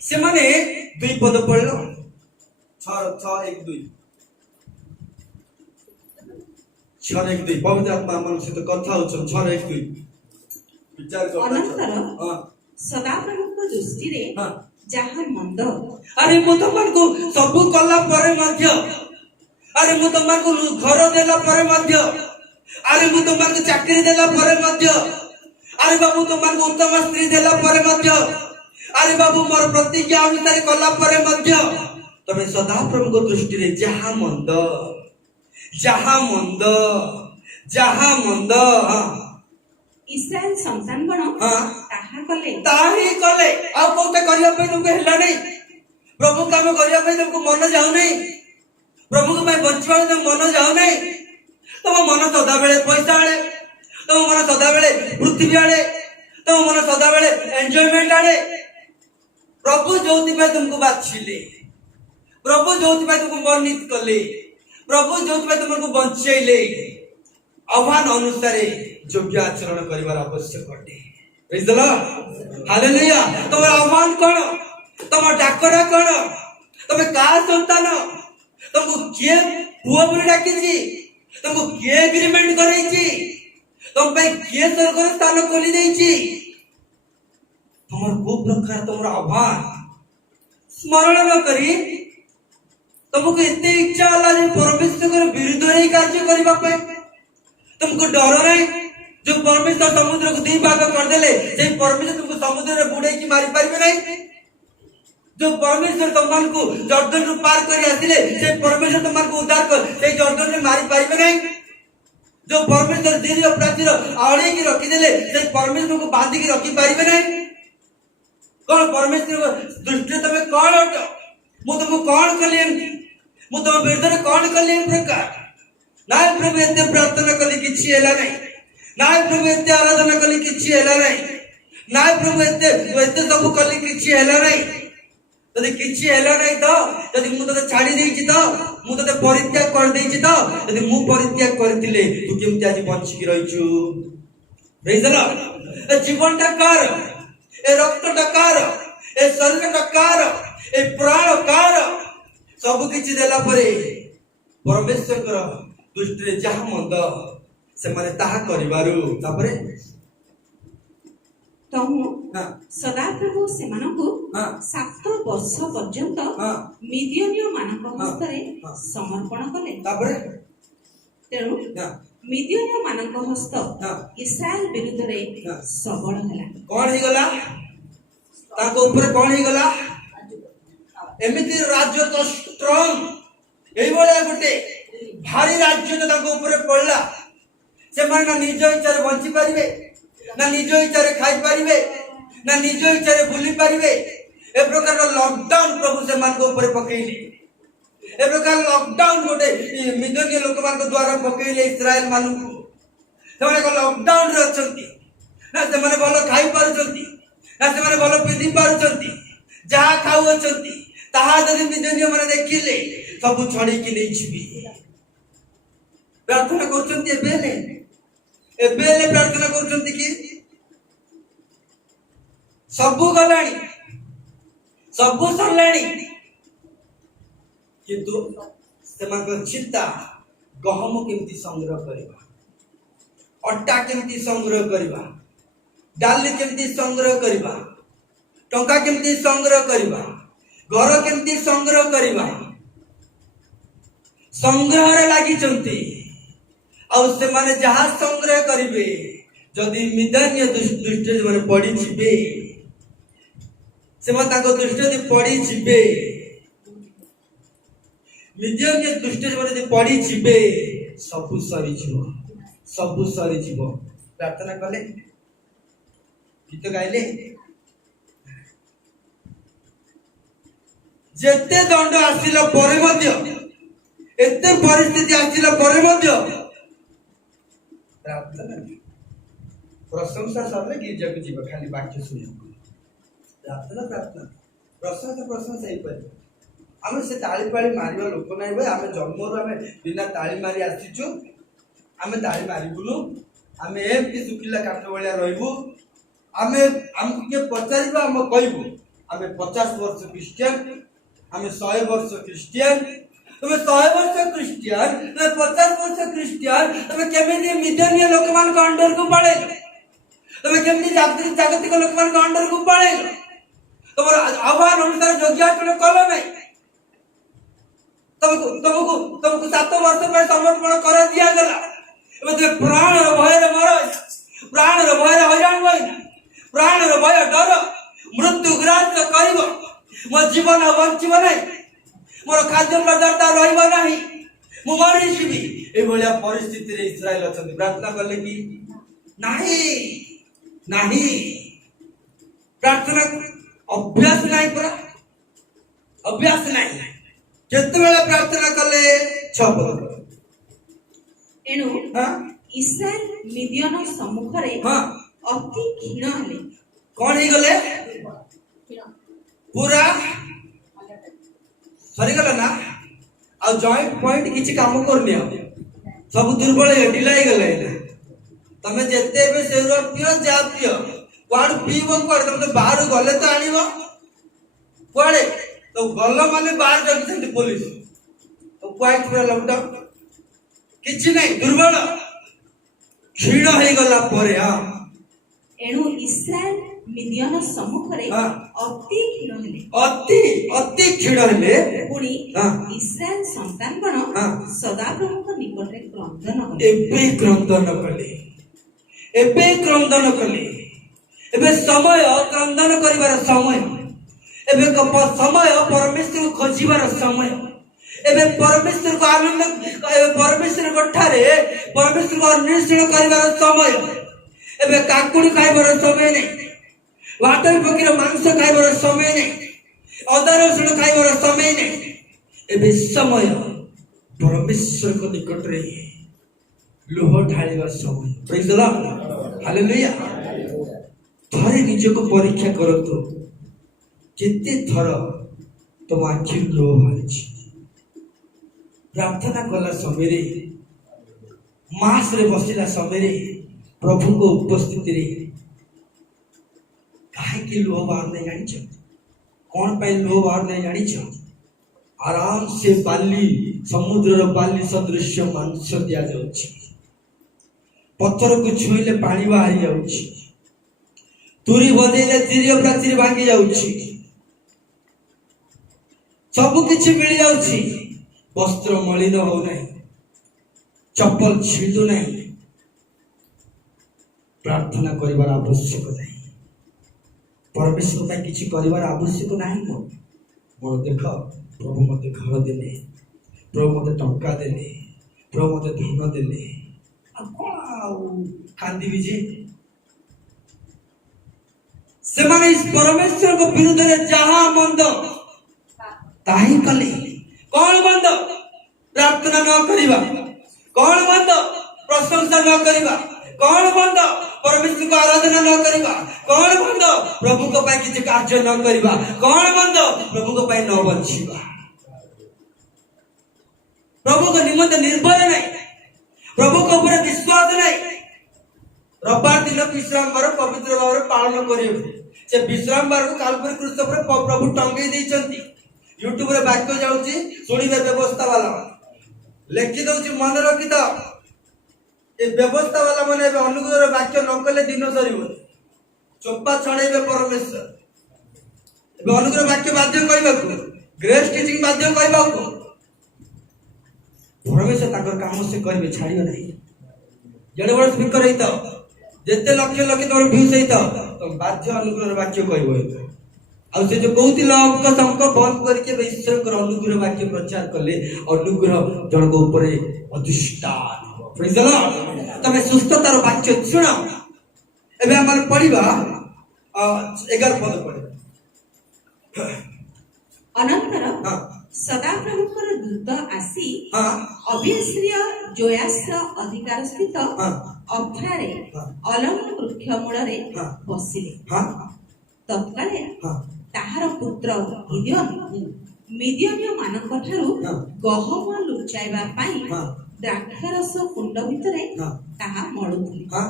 से माने दुई पद पढ़लो 6:1-2 6:1-2 पवित्र आत्मा मन से तो कथा हो 6:1-2 विचार अनंतर हां सदाप्रभुଙ୍କ दृष्टिरे ଯାହା ମନ୍ଦ अरे मु तुमको सब कला परे मध्य अरे मु तुमको घर देला परे मध्य अरे मु तुमको चाकरी देला परे मध्य अरे बाबू तुमको उत्तम स्त्री देला परे मध्य अरे बाबू मोर प्रतिज्ञा अनुसार कला परे मध्य तमे सदा प्रभु दृष्टि रे जहां मंद इस्राएल संतान गण ताहा कले ताही कले आ कोटे करिया पे तुमको हेला नहीं प्रभु काम करिया पे तुमको मन जाऊ नहीं प्रभु को मैं बंचवा तुम मन जाऊ नहीं तुम मन सदा बेले पैसा आड़े तुम मन सदा बेले पृथ्वी आड़े तुम मन सदा बेले एंजॉयमेंट आड़े प्रभु ज्योति पे तुमको बाछिले प्रभु ज्योति पे तुमको वर्णित कले प्रभु ज्योति पे तुमको बंचैले आह्वान अनुसार योग्य आचरण करिवार आवश्यक अटे प्रेज द लॉर्ड हालेलुया तोर आह्वान कोन तोर डाकरा कोन तमे का संतान तुमको के पुआ बोली डाकी छी तुमको के एग्रीमेंट करई छी तुम पे के स्वर्ग स्थान खोली देई छी तुमर को प्रकार तुमर आह्वान स्मरण न करी तुमको इतने इच्छा होला जे परमेश्वर विरुद्ध रे कार्य करिबा पे तुमको डर नहीं जो परमेश्वर समुद्र को दी भाग कर देले से परमेश्वर तुमको समुद्र रे बुड़े की मारी पारिबे नहीं जो परमेश्वर तुमको जर्दन रु पार करी आसिले से परमेश्वर तुमको उद्धार कर से जर्दन रे मारी पारिबे नहीं जो परमेश्वर दीर्घ प्राचीर आड़े की रखी देले से परमेश्वर को बांधी की रखी पारिबे नहीं कौन परमेश्वर दृष्टि तमे कौन हट मु तुमको कौन कलियन मु तुम विरुद्ध कौन कलियन प्रकार नाय प्रभु एते प्रार्थना कली किछि हेला नहीं नाय प्रभु एते आराधना कली किछि हेला नहीं नाय प्रभु एते सब कली किछि हेला नहीं यदि किछि हेला नहीं तो यदि मु तते छाडी देछि तो मु तते परित्याग कर देछि तो यदि मु परित्याग करथिले तू केमति आज बंची की रहिछु प्रेज द लॉर्ड ए जीवनटा कार ए रक्तटा कार ए शरीरटा कार ए प्राण कार सब किछि देला परे परमेश्वर कर दृष्टि जहाँ मंद से माने ताहा करिबारु तापरे तहु सदाप्रभु सेमानकु 7 वर्ष पर्यंत मिदियनियो मानक हस्तरे समर्पण कले तापरे तेनु मिदियनियो मानक हस्त इस्राएल विरुद्ध रे सबल हला कोन ही गला ताको ऊपर कोन ही गला एमिति राज्य तो स्ट्रांग एई बोले गुटे भारी राज्य तो ताको ऊपर पड़ला से माने ना निज इच्छा रे बंची परिबे ना निज इच्छा रे खाई परिबे ना निज इच्छा रे बुली परिबे ए प्रकार लॉकडाउन प्रभु से मान को ऊपर पकेइले ए प्रकार लॉकडाउन गोटे मिदनीय लोक मान को द्वारा पकेइले इस्राएल मान को से माने लॉकडाउन रे अछंती ना से माने भलो खाई पारुचंती ना से माने भलो पिंदी पारुचंती जहा खाउ अछंती ताहा जदि मिदनीय माने देखिले सब छड़ी की नहीं छिबी प्रार्थना करछंती एबेले प्रार्थना करछंती कि सबु गलाणी सबु सरलाणी किंतु सेमानक चिंता गहम केमती संग्रह करबा अट्टा केमती संग्रह करबा डाली केमती संग्रह करबा टंका केमती संग्रह करबा घर केमती संग्रह करबा संग्रह रे लागि चंती और से माने जहां संग्रह करिवे जदि मिदान्य दृष्टि माने पड़ी छिबे से माने ताको दृष्टि पड़ी छिबे ମିଡ଼ିୟମ ଦୃଷ୍ଟି ଯଦି ପଡ଼ି ଯିବେ ସବୁ ସରିଯିବ, ସବୁ ସରିଯିବ। ପ୍ରାର୍ଥନା କଲେ, ଗୀତ ଗାଇଲେ, ଯେତେ ଦଣ୍ଡ ଆସିଲା ପରେ ମଧ୍ୟ, ଏତେ ପରିସ୍ଥିତି ଆସିଲା ପରେ ମଧ୍ୟ ପ୍ରାର୍ଥନା ପ୍ରଶଂସା ସରିଲେ ଗିର୍ଜାକୁ ଯିବ ଖାଲି ବାକ୍ୟ ଶୁଣିବାକୁ। ପ୍ରାର୍ଥନା ପ୍ରାର୍ଥନା ପ୍ରଶଂସା ହେଇପାରିବ। ଆମେ ସେ ତାଳି ପାଳି ମାରିବା ଲୋକ ନାହିଁ ଭାଇ। ଆମେ ଜନ୍ମରୁ ଆମେ ବିନା ତାଳି ମାରି ଆସିଛୁ। ଆମେ ତାଳି ମାରିବୁନୁ। ଆମେ ଏମିତି ଶୁଖିଲା କାଠ ଭଳିଆ ରହିବୁ। ଆମେ ଆମକୁ କିଏ ପଚାରିବ ଆମେ କହିବୁ ଆମେ 50 ବର୍ଷ ଖ୍ରୀଷ୍ଟିଆନ, ଆମେ 100 ବର୍ଷ ଖ୍ରୀଷ୍ଟିଆନ। তুমি 100 ବର୍ଷ ଖ୍ରୀଷ୍ଟିଆନ, তুমি 50 ବର୍ଷ ଖ୍ରୀଷ୍ଟିଆନ, তুমি କେମିତି ମିଦନୀୟ ଲୋକମାନଙ୍କ ଅଣ୍ଡରକୁ ପଳେଇଲ? তুমি କେମିତି ଜାଗତିକ ଲୋକମାନଙ୍କ ଅଣ୍ଡରକୁ ପଳେଇଲ? তোমার আহ্বান অনুসারে যোগ্যার্পণ কলো নাই। তোমাকে 7 ବର୍ଷ ପାଇଁ ସମର୍ପଣ କର ଦିଆଗଲା। ଏବେ ତୁମେ ପ୍ରାଣର ଭୟରେ ମର, ପ୍ରାଣର ଭୟରେ ହଇରାଣ ହୋଇନା, ପ୍ରାଣର ଭୟ ଡର ମୃତ୍ୟୁ ଗ୍ରାସ କରିବ। ମୋ ଜୀବନ ବଞ୍ଚିବ ନାହିଁ, ମୋର ଖାଦ୍ୟ ପଦାର୍ଥ ରହିବ ନାହିଁ, ମୁଁ ମରିଯିବି। ଏଇଭଳିଆ ପରିସ୍ଥିତିରେ ଇସ୍ରାଏଲ ଅଛନ୍ତି। ପ୍ରାର୍ଥନା କଲେ କି ନାହିଁ? ନାହିଁ। ପ୍ରାର୍ଥନା ଅଭ୍ୟାସ ନାହିଁ ପରା, ଅଭ୍ୟାସ ନାହିଁ। ଯେତେବେଳେ ପ୍ରାର୍ଥନା କଲେ 6 ପଦ। ଏଣୁ ଇସ୍ରାଏଲ ମିଦିୟନ ସମ୍ମୁଖରେ ଅତି କ୍ଷୀଣ ହେଲେ। କଣ ହେଇଗଲେ? ପୁରା ସରିଗଲା ନା? ଆଉ ଜଏଣ୍ଟ ପଏଣ୍ଟ କିଛି କାମ କରୁନି, ଆଉ ସବୁ ଦୁର୍ବଳ ଢିଲା ହେଇଗଲା। ତମେ ଯେତେ ଏବେ ସେଉର ପିଅ, ଯାହା ପିଅ, କୁଆଡୁ ପିଇବ କୁଆଡେ? ତମେ ତ ବାହାରୁ ଗଲେ ତ ଆଣିବ କୁଆଡେ? ତ ଗଲ ମାନେ ବାହାର ଜଗିଛନ୍ତି ପୋଲିସ। କୁଆଡେ ପୁରା ଲକଡାଉନ, କିଛି ନାହିଁ, ଦୁର୍ବଳ କ୍ଷୀଣ ହେଇଗଲା ପରେ। ଏଣୁ ଇସ୍ରାଏଲ ମିଦିୟନ ସମ୍ମୁଖରେ ଅତି କ୍ଷୀଣ ହେଲେ। ଅତି କ୍ଷୀଣ ହେଲେ। ପୁଣି ଇସ୍ରାଏଲ ସନ୍ତାନଗଣ ସଦାପ୍ରଭୁଙ୍କ ନିକଟରେ କ୍ରନ୍ଦନ କଲେ। ଏବେ କ୍ରନ୍ଦନ କଲେ, ଏବେ କ୍ରନ୍ଦନ କଲେ। ଏବେ ସମୟ କ୍ରନ୍ଦନ କରିବାର ସମୟ। ଏବେ ସମୟ ପରମେଶ୍ୱରକୁ ଖୋଜିବାର ସମୟ। ଏବେ ପରମେଶ୍ୱରକୁ ଆନନ୍ଦ, ପରମେଶ୍ୱରଙ୍କ ଠାରେ ପରମେଶ୍ୱରକୁ ଅନ୍ୱେଷଣ କରିବାର ସମୟ। ଏବେ କାକୁଡି ଖାଇବାର ସମୟ ନାହିଁ, ବାଟର ପକ୍ଷୀର ମାଂସ ଖାଇବାର ସମୟ ନାହିଁ, ଅଦା ରସୁଣ ଖାଇବାର ସମୟ ନାହିଁ। ଏବେ ସମୟ ପରମେଶ୍ୱରଙ୍କ ନିକଟରେ ଲୁହ ଢାଳିବା ସମୟ। ପ୍ରେଜ୍ ଦ ଲର୍ଡ, ହାଲେଲୁୟା। ଥରେ ନିଜକୁ ପରୀକ୍ଷା କରନ୍ତୁ, କେତେ ଥର ତମ ଆଖିରୁ ଲୁହ ବାହାରିଛି? ପ୍ରାର୍ଥନା କଲା ସମୟରେ, ମାସରେ ବସିଲା ସମୟରେ, ପ୍ରଭୁଙ୍କ ଉପସ୍ଥିତିରେ କାହିଁକି ଲୁହ ବାହାରୁ ନାହିଁ ଜାଣିଛ? କଣ ପାଇଁ ଲୁହ ବାହାରୁ ନାହିଁ ଜାଣିଛ? ଆରାମ ସେ ବାଲି, ସମୁଦ୍ରର ବାଲି ସଦୃଶ୍ୟ ମାଂସ ଦିଆଯାଉଛି। ପଥରକୁ ଛୁଇଁଲେ ପାଣି ବାହାରି ଯାଉଛି, ତୁରୀ ବଜେଇଲେ ତିରିୟ ପ୍ରାଚୀର ଭାଙ୍ଗି ଯାଉଛି, ସବୁ କିଛି ମିଳି ଯାଉଛି। ବସ୍ତ୍ର ମଳିନ ହଉନାହିଁ, ଚପଲ ଛିଣ୍ଡୁ ନାହିଁ। ପ୍ରାର୍ଥନା କରିବାର ଆବଶ୍ୟକ ନାହିଁ, ପରମେଶ୍ୱର ପାଇଁ କିଛି କରିବାର ଆବଶ୍ୟକ ନାହିଁ। ମୋର ଦେଖ, ପ୍ରଭୁ ମତେ ଘର ଦେଲେ, ପ୍ରଭୁ ମତେ ଟଙ୍କା ଦେଲେ, ପ୍ରଭୁ ମତେ ଧନ ଦେଲେ, ଆଉ କଣ ଆଉ କାନ୍ଦିବି ଯେ? ସେମାନେ ପରମେଶ୍ୱରଙ୍କ ବିରୁଦ୍ଧରେ ଯାହା ମନ୍ଦ ତାହା ହିଁ କଲେ। କଣ ମନ୍ଦ? ପ୍ରାର୍ଥନା ନ କରିବା। କଣ ମନ୍ଦ? ପ୍ରଶଂସା ନ କରିବା। କଣ ମନ୍ଦ? ପରମେଶ୍ୱରଙ୍କୁ ଆରାଧନା ନ କରିବା। କଣ ମନ୍ଦ? ପ୍ରଭୁଙ୍କ ପାଇଁ କିଛି କାର୍ଯ୍ୟ ନ କରିବା। କଣ ମନ୍ଦ? ପ୍ରଭୁଙ୍କ ପାଇଁ ନ ବଞ୍ଚିବା। ପ୍ରଭୁଙ୍କ ନିମନ୍ତେ ନିର୍ଭର ନାହିଁ, ପ୍ରଭୁଙ୍କ ଉପରେ ବିଶ୍ୱାସ ନାହିଁ। ରବିବାର ଦିନ ବିଶ୍ରାମ ବାର ପବିତ୍ର ଭାବରେ ପାଳନ କରିବୁ। ସେ ବିଶ୍ରାମ ବାରକୁ କାଲବରୀ କ୍ରୁଶ ଉପରେ ପ୍ରଭୁ ଟଙ୍ଗେଇ ଦେଇଛନ୍ତି। ୟୁଟ୍ୟୁବରେ ବାକ୍ୟ ଯାଉଛି, ଶୁଣିବେ ବ୍ୟବସ୍ଥା ବାଲା ଲେଖି ଦଉଛି, ମନେ ରଖିଥାଅ। ଏ ବ୍ୟବସ୍ଥା ବାଲା ମାନେ ଏବେ ଅନୁଗ୍ରହର ବାକ୍ୟ ନ କଲେ ଦିନ ସରିବନି। ଚୋପା ଛଡେଇବେ ପରମେଶ୍ୱର। ଏବେ ଅନୁଗ୍ରହ ବାକ୍ୟ ବାଧ୍ୟ କହିବାକୁ, ଗ୍ରେସ୍ ଟିଚିଂ ବାଧ୍ୟ କହିବାକୁ। ପରମେଶ୍ୱର ତାଙ୍କର କାମ ସେ କରିବେ, ଛାଡ଼ିବେ ନାହିଁ। ଯେଡ଼େ ବଡ଼ ସ୍ପିକର ହେଇଥାଅ, ଯେତେ ଲକ୍ଷ ଲକ୍ଷ ତମର ଭ୍ୟୁଜ ହେଇଥାଅ, ତମେ ବାଧ୍ୟ ଅନୁଗ୍ରହର ବାକ୍ୟ କହିବ। ଆଉ ସେ ଯୋଉ କହୁଥିଲେ ଅଙ୍କ ଶଙ୍କ ବନ୍ଦ କରିକି ଈଶ୍ୱରଙ୍କର ଅନୁଗ୍ରହ ବାକ୍ୟ ପ୍ରଚାର କଲେ ଅନୁଗ୍ରହ ଜଣଙ୍କ ଉପରେ ଅଧିଷ୍ଠାନ ହେବ। Praise the Lord। ତମେ ସୁସ୍ଥତାର ବାକ୍ୟ ଶୁଣ। ଏବେ ଆମେ ପଢିବା 11 ପଦ ପଢିବା। ଅନନ୍ତର ହଁ ସଦାପ୍ରଭୁଙ୍କର ଦୂତ ଆସି ହଁ ଅବିଶ୍ରୀୟ ଜୋୟାସର ଅଧିକାର ସ୍ଥିତ ହଁ ଅଫ୍ରାରେ ହଁ ଅଲଙ୍ଗ ବୃକ୍ଷ ମୂଳରେ ହଁ ବସିଲେ। ହଁ ତତ୍କାଳେ ହଁ ତାହାର ପୁତ୍ର ଗିଦିଓନ ମିଦିୟନୀୟ ମାନଙ୍କ ଠାରୁ ହଁ ଗହମ ଲୁଚାଇବା ପାଇଁ ହଁ ଦ୍ରାକ୍ଷାରସ କୁଣ୍ଡ ଭିତରେ ହଁ ତାହା ମଳୁଥିଲେ। ହଁ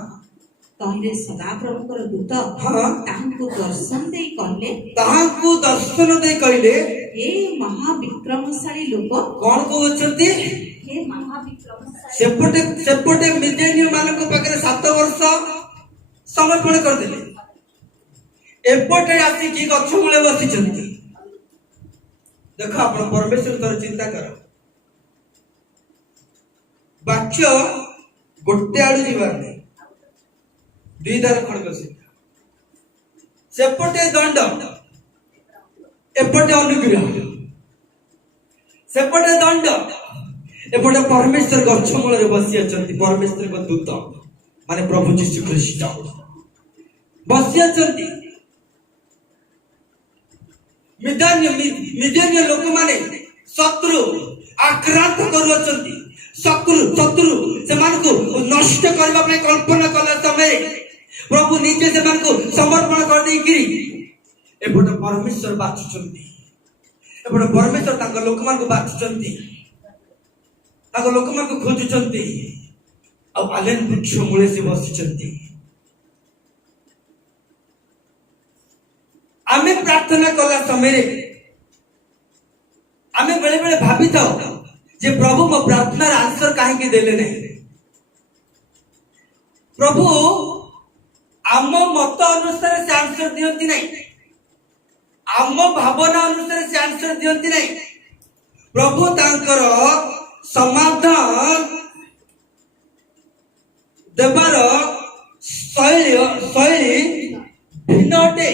ତହିଁରେ ସଦାପ୍ରଭୁଙ୍କର ଦୂତ ହଁ ତାହାଙ୍କୁ ଦର୍ଶନ ଦେଇ କହିଲେ, ତାହାଙ୍କୁ ଦର୍ଶନ ଦେଇ କହିଲେ ହେ ମହାବିକ୍ରମଶାଳୀ ଲୋକ, କଣ କହୁଛନ୍ତି? ହେ ମହାବିକ୍ରମଶାଳୀ ସେପଟେ ସେପଟେ ମିଦେନୀୟ ମାନଙ୍କ ପାଖରେ 7 ବର୍ଷ ସମର୍ପଣ କରିଦେଲେ, ଏପଟେ ଆସିକି ଗଛ ମୂଳେ ବସିଛନ୍ତି। ଦେଖ ଆପଣ ପରମେଶ୍ୱର ଥରେ ଚିନ୍ତା କର, ବାକ୍ୟ ଗୋଟେ ଆଡୁ ଯିବାର ନାହିଁ, ଦୁଇ ଧାର ଖଣ୍ଡ ଶିକ୍ଷା। ସେପଟେ ଦଣ୍ଡ, ଏପଟେ ଅନୁଗ୍ରହ। ସେପଟେ ଦଣ୍ଡ, ଏପଟେ ପରମେଶ୍ୱର ଗଛ ମୂଳରେ ବସି ଅଛନ୍ତି। ପରମେଶ୍ୱରଙ୍କ ଦୂତ ମାନେ ପ୍ରଭୁ ଯୀଶୁ ଖ୍ରୀଷ୍ଟ ବସି ଅଛନ୍ତି। ମିଦିୟନୀୟ ଲୋକମାନେ ଶତ୍ରୁ ଆକ୍ରାନ୍ତ କରୁଅଛନ୍ତି। ଶତ୍ରୁ ସେମାନଙ୍କୁ ନଷ୍ଟ କରିବା ପାଇଁ କଳ୍ପନା କଲା ସମୟରେ ପ୍ରଭୁ ନିଜେ ସେମାନଙ୍କୁ ସମର୍ପଣ କରିଦେଇକିରି ଏପଟେ ପରମେଶ୍ୱର ବାଛୁଛନ୍ତି। ଏପଟେ ପରମେଶ୍ୱର ତାଙ୍କ ଲୋକମାନଙ୍କୁ ବାଛୁଛନ୍ତି, ତାଙ୍କ ଲୋକମାନଙ୍କୁ ଖୋଜୁଛନ୍ତି। ଆଉ ଆଲେନ ବୃକ୍ଷ ମୂଳେ ସେ ବସିଛନ୍ତି। ଆମେ ପ୍ରାର୍ଥନା କଲା ସମୟରେ ଆମେ ବେଳେ ବେଳେ ଭାବିଥାଉ ଯେ ପ୍ରଭୁ ମୋ ପ୍ରାର୍ଥନାର ଆନ୍ସର କାହିଁକି ଦେଲେ ନାହିଁ। ପ୍ରଭୁ ଆମ ମତ ଅନୁସାରେ ସେ ଆନ୍ସର ଦିଅନ୍ତି ନାହିଁ, ଆମ ଭାବନା ଅନୁସାରେ ସେ ଆନ୍ସର ଦିଅନ୍ତି ନାହିଁ। ପ୍ରଭୁ ତାଙ୍କର ସମାଧାନ ଦେବାର ଶୈଳୀ ଭିନ୍ନ ଅଟେ।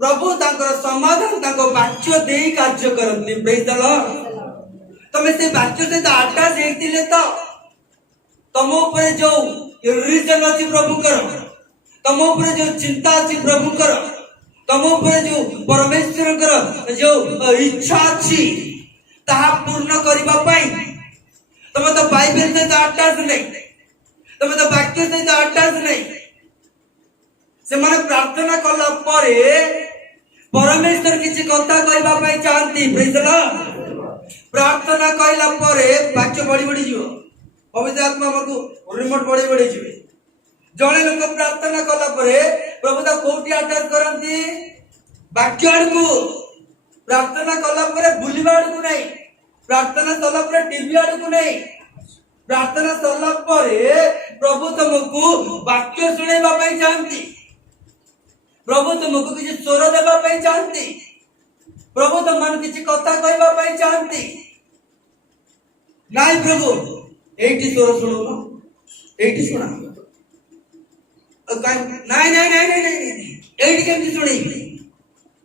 ପ୍ରଭୁ ତାଙ୍କର ସମାଧାନ ତାଙ୍କ ବାକ୍ୟ ଦେଇ କାର୍ଯ୍ୟ କରନ୍ତି। ପ୍ରେଜ୍ ଦ ଲର୍ଡ। ତମେ ସେ ବାକ୍ୟ ସହିତ ଆଟାଚ ହେଇଥିଲେ ତ ତମ ଉପରେ ଯୋଉ ରିଜନ ଅଛି ପ୍ରଭୁଙ୍କର, ତମ ଉପରେ ଯୋଉ ଚିନ୍ତା ଅଛି ପ୍ରଭୁଙ୍କର, ତମ ଉପରେ ଯୋଉ ପରମେଶ୍ୱରଙ୍କର ଯୋଉ ଇଚ୍ଛା ଅଛି ତାହା ପୂର୍ଣ୍ଣ କରିବା ପାଇଁ ତମେ ତ ବାଇବେଲ ସହିତ ଆଟାଚ ନାହିଁ, ତମେ ତ ବାକ୍ୟ ସହିତ ଆଟାଚ ନାହିଁ। ସେମାନେ ପ୍ରାର୍ଥନା କଲା ପରେ ପରମେଶ୍ୱର କିଛି କଥା କହିବା ପାଇଁ ଚାହାନ୍ତି। ପ୍ରେଜ୍ ଦ ଲର୍ଡ। ପ୍ରାର୍ଥନା କହିଲା ପରେ ବାକ୍ୟ ବଢି ବଢି ଯିବ, ପବିତ୍ର ଆତ୍ମା ଆମକୁ ରିମୋଟ ବଢି ବଢି ଯିବେ। ଜଣେ ଲୋକ ପ୍ରାର୍ଥନା କଲା ପରେ ପ୍ରଭୁ ତାକୁ କୋଉଠି ଆଟାଚ କରନ୍ତି? ବାକ୍ୟ ଆଡକୁ। ପ୍ରାର୍ଥନା କଲା ପରେ ବୁଲିବା ଆଡକୁ ନାହିଁ, ପ୍ରାର୍ଥନା ସରିଲା ପରେ ଟିଭି ଆଡକୁ ନାହିଁ। ପ୍ରାର୍ଥନା ସରିଲା ପରେ ପ୍ରଭୁ ତମକୁ ବାକ୍ୟ ଶୁଣେଇବା ପାଇଁ ଚାହାନ୍ତି, ପ୍ରଭୁ ତୁମକୁ କିଛି ସ୍ୱର ଦେବା ପାଇଁ ଚାହାନ୍ତି, ପ୍ରଭୁ ତମମାନଙ୍କୁ କିଛି କଥା କହିବା ପାଇଁ ଚାହାନ୍ତି। ନାଇଁ ପ୍ରଭୁ ଏଇଠି ସ୍ୱର ଶୁଣୁନ, ଏଇଠି ଶୁଣା। ନାଇଁ ନାଇଁ ନାଇଁ ନାଇଁ ନାଇଁ ଏଇଠି କେମିତି ଶୁଣେଇବି?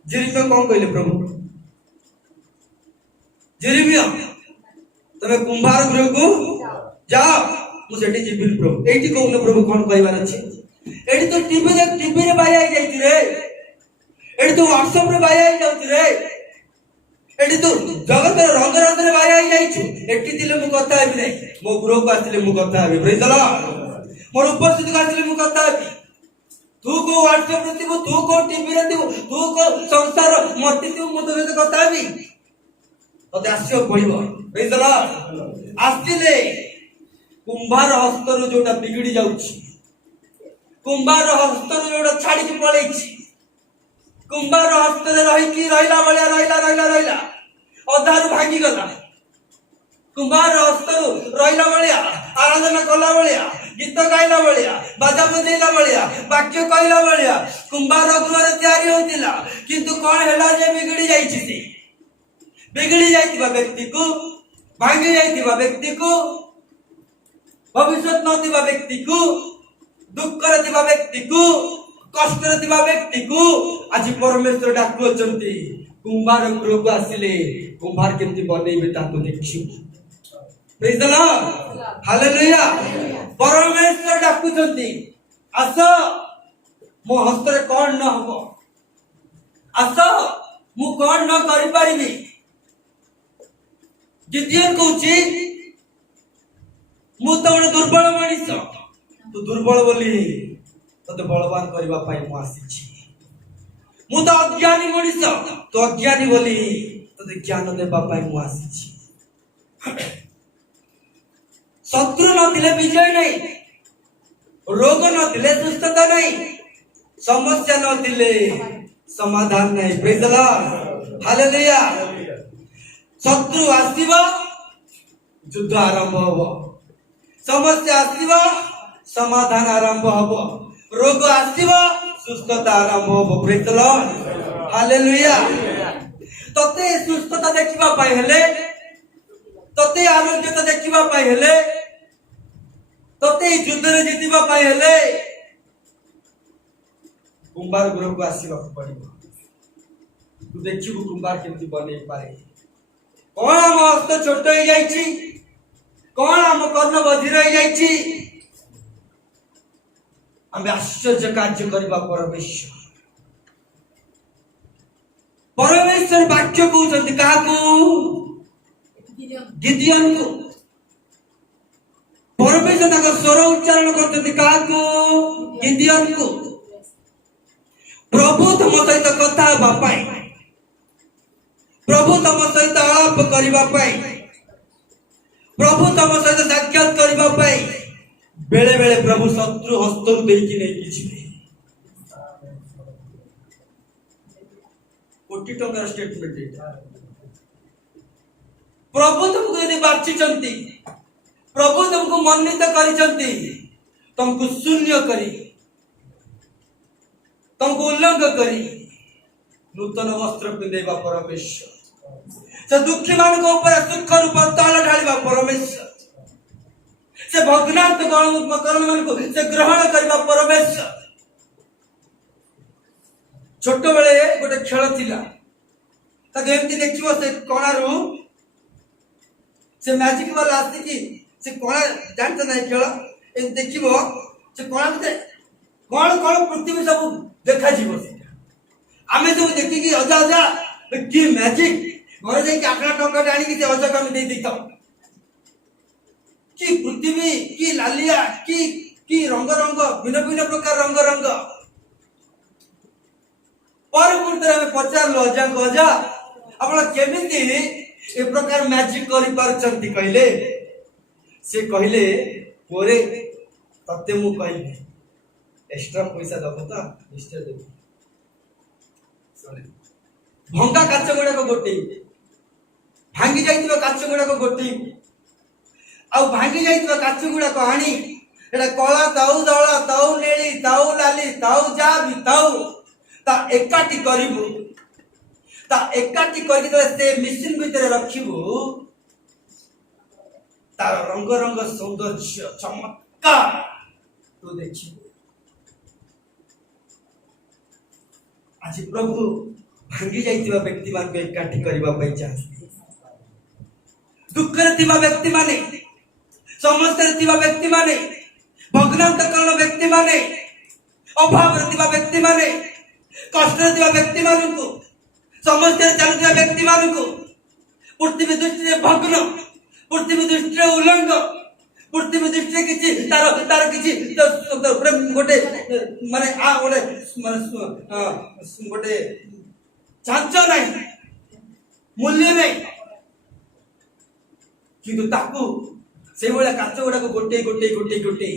ଯେରିମିୟା କଣ କହିଲେ ପ୍ରଭୁ? ଯେରିମିୟା ତମେ କୁମ୍ଭାର ଗୃହକୁ ଯାଅ, ମୁଁ ସେଠି ଯିବି। ପ୍ରଭୁ ଏଇଠି କହୁନ ପ୍ରଭୁ କଣ କହିବାର ଅଛି? ଏଠି ତ ଟିଭିରେ ବାୟା ହେଇଯାଇଛି ରେ, ଏଠି ତ ହ୍ୱାଟ୍ସଆପ ରେ ବାୟା ହେଇଯାଉଛି ରେ, ଏଠି ତୁ ଜଗତର ରଙ୍ଗରାଜରେ ବାୟା ହେଇଯାଇଛୁ। ଏଠି ଥିଲେ ମୁଁ କଥା ହେବି ନାହିଁ, ମୋ ଗୃହକୁ ଆସିଲେ ମୁଁ କଥା ହେବି। ପ୍ରେଜ୍ ଦ ଲର୍ଡ। ମୋର ଉପସ୍ଥିତିକୁ ଆସିଲେ ମୁଁ କଥା ହେବି। ତୁ କୋଉ ହ୍ୱାଟ୍ସଆପ ରେ ଥିବୁ, ତୁ କୋଉ ଟିଭିରେ ଥିବୁ, ତୁ କୋଉ ସଂସାର ମତି ଥିବୁ, ମୁଁ ତୋ ସହିତ କଥା ହେବି। ତତେ ଆସିବାକୁ ପଡିବ। ପ୍ରେଜ୍ ଦ ଲର୍ଡ। ଆସିଲେ କୁମ୍ଭାର ହସ୍ତରୁ ଯୋଉଟା ବିଗିଡି ଯାଉଛି, କୁମ୍ଭାର ହସ୍ତରୁ ଯୋଉଟା ଛାଡିକି ପଳେଇଛି, କୁମ୍ଭାର ହସ୍ତରେ ରହିଲା ଭଳିଆ ରହିଲା ଅଧାରୁ ଭାଙ୍ଗିଗଲା। କୁମ୍ଭାର ହସ୍ତରୁ ରହିଲା ଭଳିଆ, ଆରାଧନା କଲା ଭଳିଆ, ଗୀତ ଗାଇଲା ଭଳିଆ, ବାଜା ବଜେଇଲା ଭଳିଆ, ବାକ୍ୟ କହିଲା ଭଳିଆ କୁମ୍ଭାର ଗୃହରେ ତିଆରି ହଉଥିଲା। କିନ୍ତୁ କଣ ହେଲା ଯେ ବିଗିଡି ଯାଇଛି? ସେ ବିଗିଡି ଯାଇଥିବା ବ୍ୟକ୍ତିକୁ, ଭାଙ୍ଗି ଯାଇଥିବା ବ୍ୟକ୍ତିକୁ, ଭବିଷ୍ୟତ ନଥିବା ବ୍ୟକ୍ତିକୁ, ଦୁଃଖରେ ଥିବା ବ୍ୟକ୍ତିକୁ कष्ट व्यक्ति को आज परमेश्वर डाकुचंती कुंभार गृह को आसिले कुंभार केमती बनइबे ताको देखिबो। Praise the lord, hallelujah. परमेश्वर डाकुचंती आस मो हस्तरे कौन न हबो, आस मु कौन न करि परिबी। गिदियन कहूची मु तो गोटे दुर्बल मनीष, तू दुर्बल बोली तते बलवान करबा पाई मु आसीछि। मु तो अज्ञानी मनीष, तो अज्ञानी बोली तते ज्ञान देबा पाई मु आसीछि। शत्रु नथिले विजय नहीं, रोग नथिले सुस्थता नहीं, समस्या नथिले समाधान नहीं। Praise the lord, hallelujah. शत्रु आसीबा युद्ध आरंभ हबो, समस्या आसीबा समाधान आरंभ हबो, रोग आसीबा सुस्थता आरंभ हबो। Praise the lord, hallelujah. तते सुस्थता देखिबा पाई हेले, तते आरोग्यता देखिबा पाई हेले, तते युद्ध रे जितिबा पाई हेले कुंभार गृह को आसीबा पड़िबो। तू देखिबो कुंभार केमती बनै पारे। कौन आम हस्त छोट हो जाइछि, कौन आम कर्ण बधिर हो जाइछि, आम आश्चर्य कार्य करबा परमेश्वर। परमेश्वर वाक्य कहउछन्ति काहाकू, गिदियन को। परमेश्वर ताको स्वर उच्चारण करछन्ति काहाकू, गिदियन को। प्रभु तुम सहित कथा हेबा पाई, प्रभु तुम सहित आलाप करबा पाई, प्रभु तुम सहित साक्षात करबा पाई बेले बेले प्रभु शत्रु हस्त देकी नै किछि कोटी टंकार स्टेटमेंट एटा। प्रभु तुमको यदि बाछिचंती, प्रभु तुमको मन्नित करिचंती, तुमको शून्य करी, तुमको उल्लंघ करी नूतन वस्त्र पिंधेबा परमेश्वर। से दुखी मान को ऊपर सुख रूप तैल ढालिबा परमेश्वर। से भग्नांत कर्ण मान को से ग्रहण करबा परमेश्वर। छोट बेले गोटे खेल थिला, ताके एमती देखिबो से कोणारू से मैजिक वाला आसी कि से कोणा जानत नै खेल ए देखिबो से कोणा के कोण कोण पृथ्वी सब देखा जीवो। आमे सब देखि कि अजा अजा कि मैजिक घर जाई कि 8 टका डाणी कि अजा कम दे दिता कि पृथ्वी कि लालिया कि रंग रंग भिन्न भिन्न प्रकार रंग रंग। पर मुहूर्त में पचार अजा को अजा आपण केमिति ए प्रकार मैजिक करि पारचंती कहले। से कहले मोरे तते मु कहले एक्स्ट्रा पैसा दबो त निश्चय देबो। भंगा काच गुड़ा को गोटे भांगी जाइतिबा काच गुड़ा को गोटे आ भांगी जाइतिबा काच गुड़ा को आनी एटा कला ताऊ धला ताऊ नेली ताऊ लाली ताऊ जा भी ताऊ ता एकाटी करिबो। ता एकाटी करि तो से मशीन भीतर रखिबो तार रंग रंग सौंदर्य चमत्कार तो देखिबो। आज प्रभु भांगी जाइतिबा व्यक्ति मान को एकाठी करबा पई चाहते। दुख रे थिबा व्यक्ति माने, समस्या रे थिबा व्यक्ति माने, भग्नांत कर्ण व्यक्ति माने, अभाव रे थिबा व्यक्ति माने, कष्ट रे थिबा व्यक्ति मान को, समस्या रे चलुथिबा व्यक्ति मान को, पृथ्वी दृष्टि रे भग्न, पृथ्वी दृष्टि रे उल्लंघ, पृथ्वी दृष्टि किछि तार किछि गोटे माने आ गोटे माने गोटे चांचो नहीं, मूल्य नहीं, किंतु ताकू से बेला काच गुड़ा को गोटे गोटे गोटे गोटे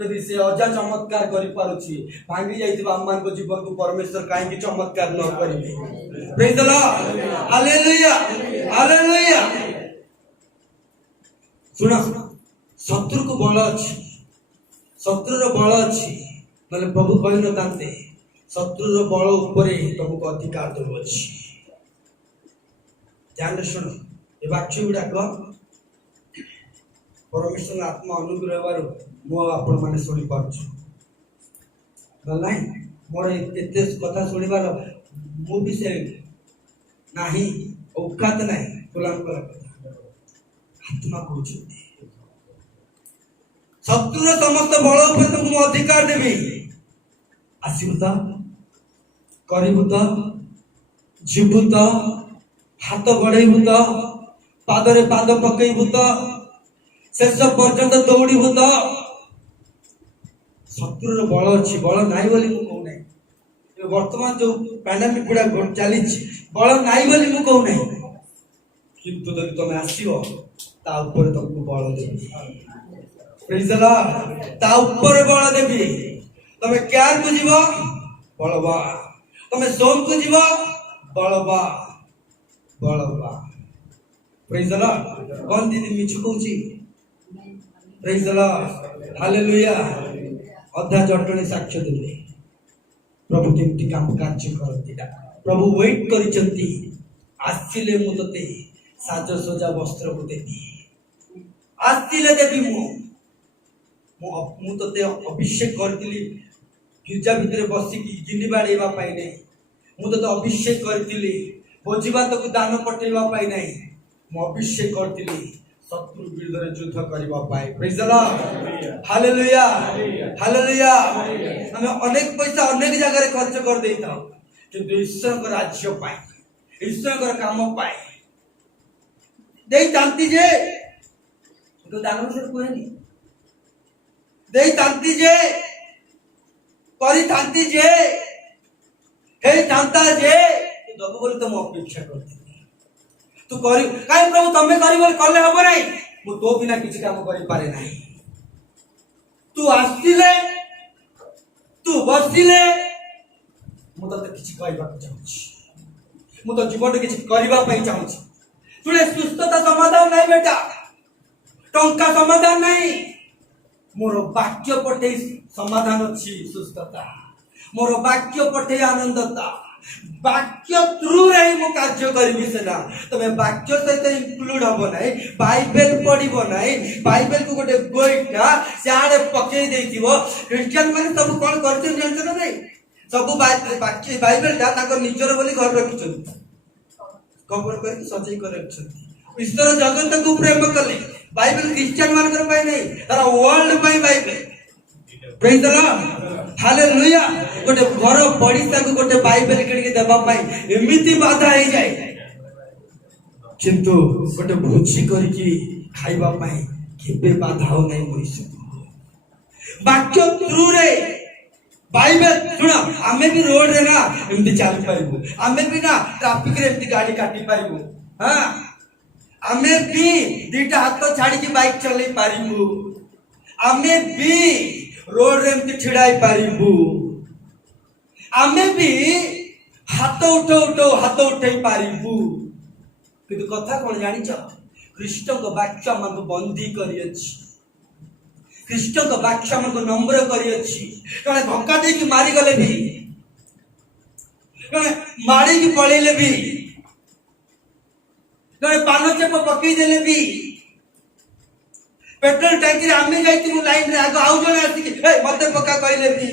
यदि से अजा चमत्कार करि पारुछि भांगी जाइतिबा अम्मान को जीवन को परमेश्वर काहे कि चमत्कार न करिबे। Praise the lord, hallelujah hallelujah. सुना शत्रु को बल अछि, शत्रुर बल अछि माने प्रभु कहन तांते शत्रुर बल ऊपर तुमको अधिकार देव अछि। ध्यान सुन ए वाक्य गुड़ा को परमेश्वर आत्मा अनुग्रह हेबार मु आपण माने सुनि पाछु। नहीं मोर एते कथा सुनिबार मु भी से नाही औकात नाही गुलाम कर आत्मा कहते शत्रुर समस्त बल उपर तुमको मु अधिकार देवी आसबु तो करू तो जीवु तो हाथ गड़ेबु तो पादरे पाद पकेबु तो शेष पर्यंत दौड़बु तो शत्रुर बल अच्छी बल नाई बोली मु कहू नहीं वर्तमान जो पैंडेमिक गुड़ा चली बल नाई बोली मु कहू नहीं किंतु जब तुम आसो ता ऊपर तुमको बल देवी प्रेज द लॉर्ड ता ऊपर बल देवी तमे क्यार को जीव बलवा तमे सोम को जीव बलवा बलवा प्रेज द लॉर्ड कौन दीदी मिछु कहूची प्रेज द लॉर्ड हालेलुया अधा जटणी साक्ष्य देले प्रभु केमती काम कार्य करती प्रभु वेट करिसंती आसिले मु तते साज सजा वस्त्र को देबी आसिले देबी मु तते अभिषेक करतिली गिरजा भितर बसिकी गिनी बाड़ेबा पाई नै मु तते अभिषेक करतिली भोजिबा तक दान पठेबा पाई नै मु अभिषेक करतिली शत्रु विरुद्ध युद्ध करबा पाई praise the lord hallelujah hallelujah हम अनेक पैसा अनेक जगह रे खर्च कर देता किंतु ईश्वर को राज्य पाई ईश्वर को काम पाई देई तांती जे तो दान से कोहेनी देई तांती जे करी तांती जे हे तांता जे तो दबो बोली तो मो अपेक्षा करती तू करी काई प्रभु तमे करी बोल करले हबो नाही मु तो बिना किछि काम करि पारे नाही तू आस्तिले तू बसिले मु तो किछि कहबा चाहूछि मु तो जीवन किछि करबा पई चाहूछि तुले सुस्थता समाधान नाही बेटा टंका समाधान नाही मोर वाक्य पठे समाधान अछि सुस्थता मोर वाक्य पठे आनंदता वाक्य थ्रू रे मु कार्य करबी सेना तमे वाक्य सहित इंक्लूड हबो नै बाइबल पढिबो नै बाइबल को गोटे गोइटा साडे पके देथिबो क्रिश्चियन माने सब कोन करछन जानछन नै सब वाक्य बाइबल ता ताको निजर बोली घर रखिछन कवर कर सजै कर रखछन ईश्वर जगत को प्रेम कले बाइबल क्रिश्चियन मान कर पाई नै तारा वर्ल्ड पाई Bible praise the lord hallelujah गोटे घर पड़िसा को गोटे बाइबल किन के देबा पाई एमिति बाधा हो जाए किंतु गोटे भोजी करके खाइबा पाई केबे बाधा हो नै मोइस वाक्य थ्रू रे बाइबल सुना आमे भी रोड रे ना एमिति चल पाइबो आमे भी ना ट्रैफिक रे एमिति गाड़ी काटी पाइबो हां आमे भी दीटा हाथ छाड़ी के बाइक चले पारिबो आमे भी रोड रे एमिति छिड़ाई पारिबो आमे भी हाथ हाथ उठाई पारिबू किंतु कथा कौन जानी कृष्ण को वाक्य मन को बंदी करी अछि कृष्ण को वाक्य मन को नम्र करी अछि कने धक्का दे कि मारी गले भी कने मारी की पळेले भी कने पानो चेप पकई देले भी पेट्रोल टैंकी रे आमे जाईती मु लाइन रे आगो आउ जने आसी कि ए मते पक्का कहले भी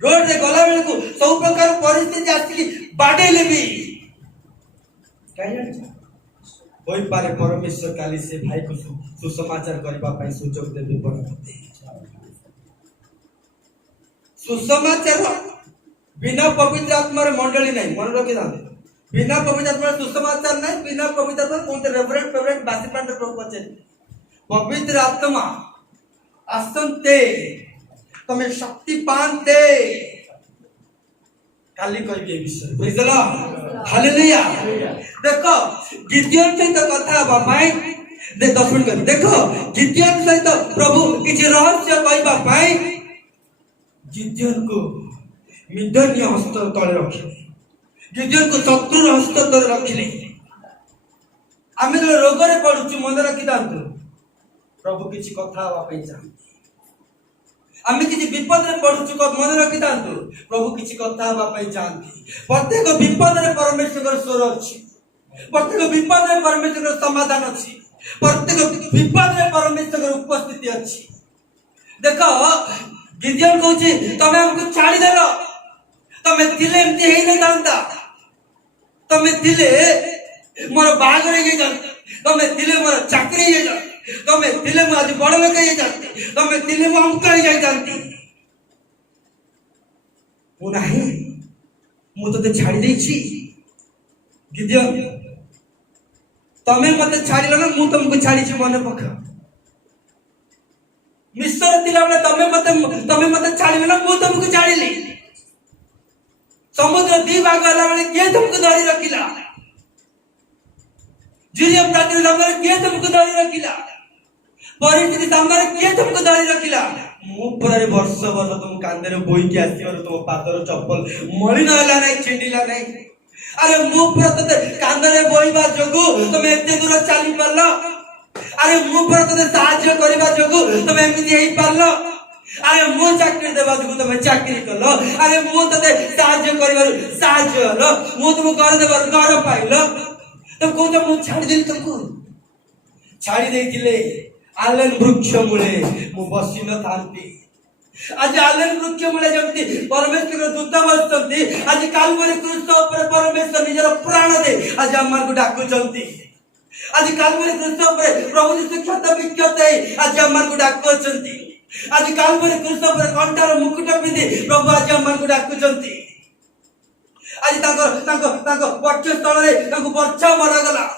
रोड रे गला बेल को सब प्रकार परिस्थिति आसी कि बाडेले भी काहे होई पारे परमेश्वर काली से भाई को सुसमाचार करबा पई सुजोग देबे पड़ते सुसमाचार बिना पवित्र आत्मा रे मंडली नहीं मन रखि दा बिना पवित्र आत्मा सुसमाचार नहीं बिना पवित्र आत्मा कोन रेफरेंट फेवरेट बासी पांड प्रभु पचे पवित्र आत्मा आसंते तमे शक्ति पानते काली करके विषय प्रेज द लॉर्ड हालेलुया देखो गिद्योन सहित कथा बापाई दे 10 मिनट कर देखो गिद्योन सहित प्रभु किछि रहस्य कहबा पाई गिद्योन को मिदन्य हस्त तले रखिले गिद्योन को शत्रु हस्त तले रखिले आमे रोग रे पडुछु मन रखि दांतु प्रभु किछि कथा हवा पई चाहନ୍ତି आमे किछि विपद रे पडुछु को मन रखि दांतु प्रभु किछि कथा हवा पई चाहନ୍ତି प्रत्येक विपद रे परमेश्वर स्वर अछि प्रत्येक विपद रे परमेश्वर समाधान अछि प्रत्येक विपद रे परमेश्वर उपस्थिति अछि देखो गिदियन कहूची तमे हमको छाड़ी देलो तमे थिले एमती हेई न दांता तमे थिले मोर बागरे ये जान तमे थिले मोर चाकरी ये जान तमे थिले मो आज बड़ लोक ये जान तमे थिले मो हमको ये जानती मु नाही मु तो छाड़ी देछि गिदियन तमे मते छाड़िलो ना मु तुमको छाड़ी छी मने पका मिस्टर तिला बेले तमे मते छाड़िलो ना मु तुमको छाड़िली समुद्र दी भाग वाला बेले के तुमको धरी रखिला जिरियम प्राचीन सामने के तुमको धरी रखिला परिस्थिति सामने के तुमको धरी रखिला मु परे वर्ष वर्ष तुम कांदरे बोई के आसी तुम पादर चप्पल मळी नला नाही छिंडिला नाही अरे मु पर कांदरे बोईबा जोगु तुम एते दूर चली परलो अरे मु पर साहाय्य करबा जोगु तुम एमिति हेई परलो अरे मु चाकरी देबा जोगु तुम चाकरी करलो अरे मु तते साहाय्य करबा साहाय्य हलो मु तुम घर देबा घर पाइलो तुम को तो मु छाड़ी देली तुमको छाड़ी देइथिले आलन वृक्ष मूले मु बसी न थांती आज आलन वृक्ष मूले जमती परमेश्वर दूत बसती आज कालवरी क्रूस ऊपर परमेश्वर निजर प्राण दे आज हमर को डाकुचंती आज कालवरी क्रूस ऊपर प्रभु यीशु क्षत विक्षत आज हमर को डाकुचंती आज कालवरी क्रूस ऊपर कंठार मुकुट पिंदी प्रभु आज हमर को डाकुचंती आज ताको वक्ष स्थल रे ताको वर्षा मरा गला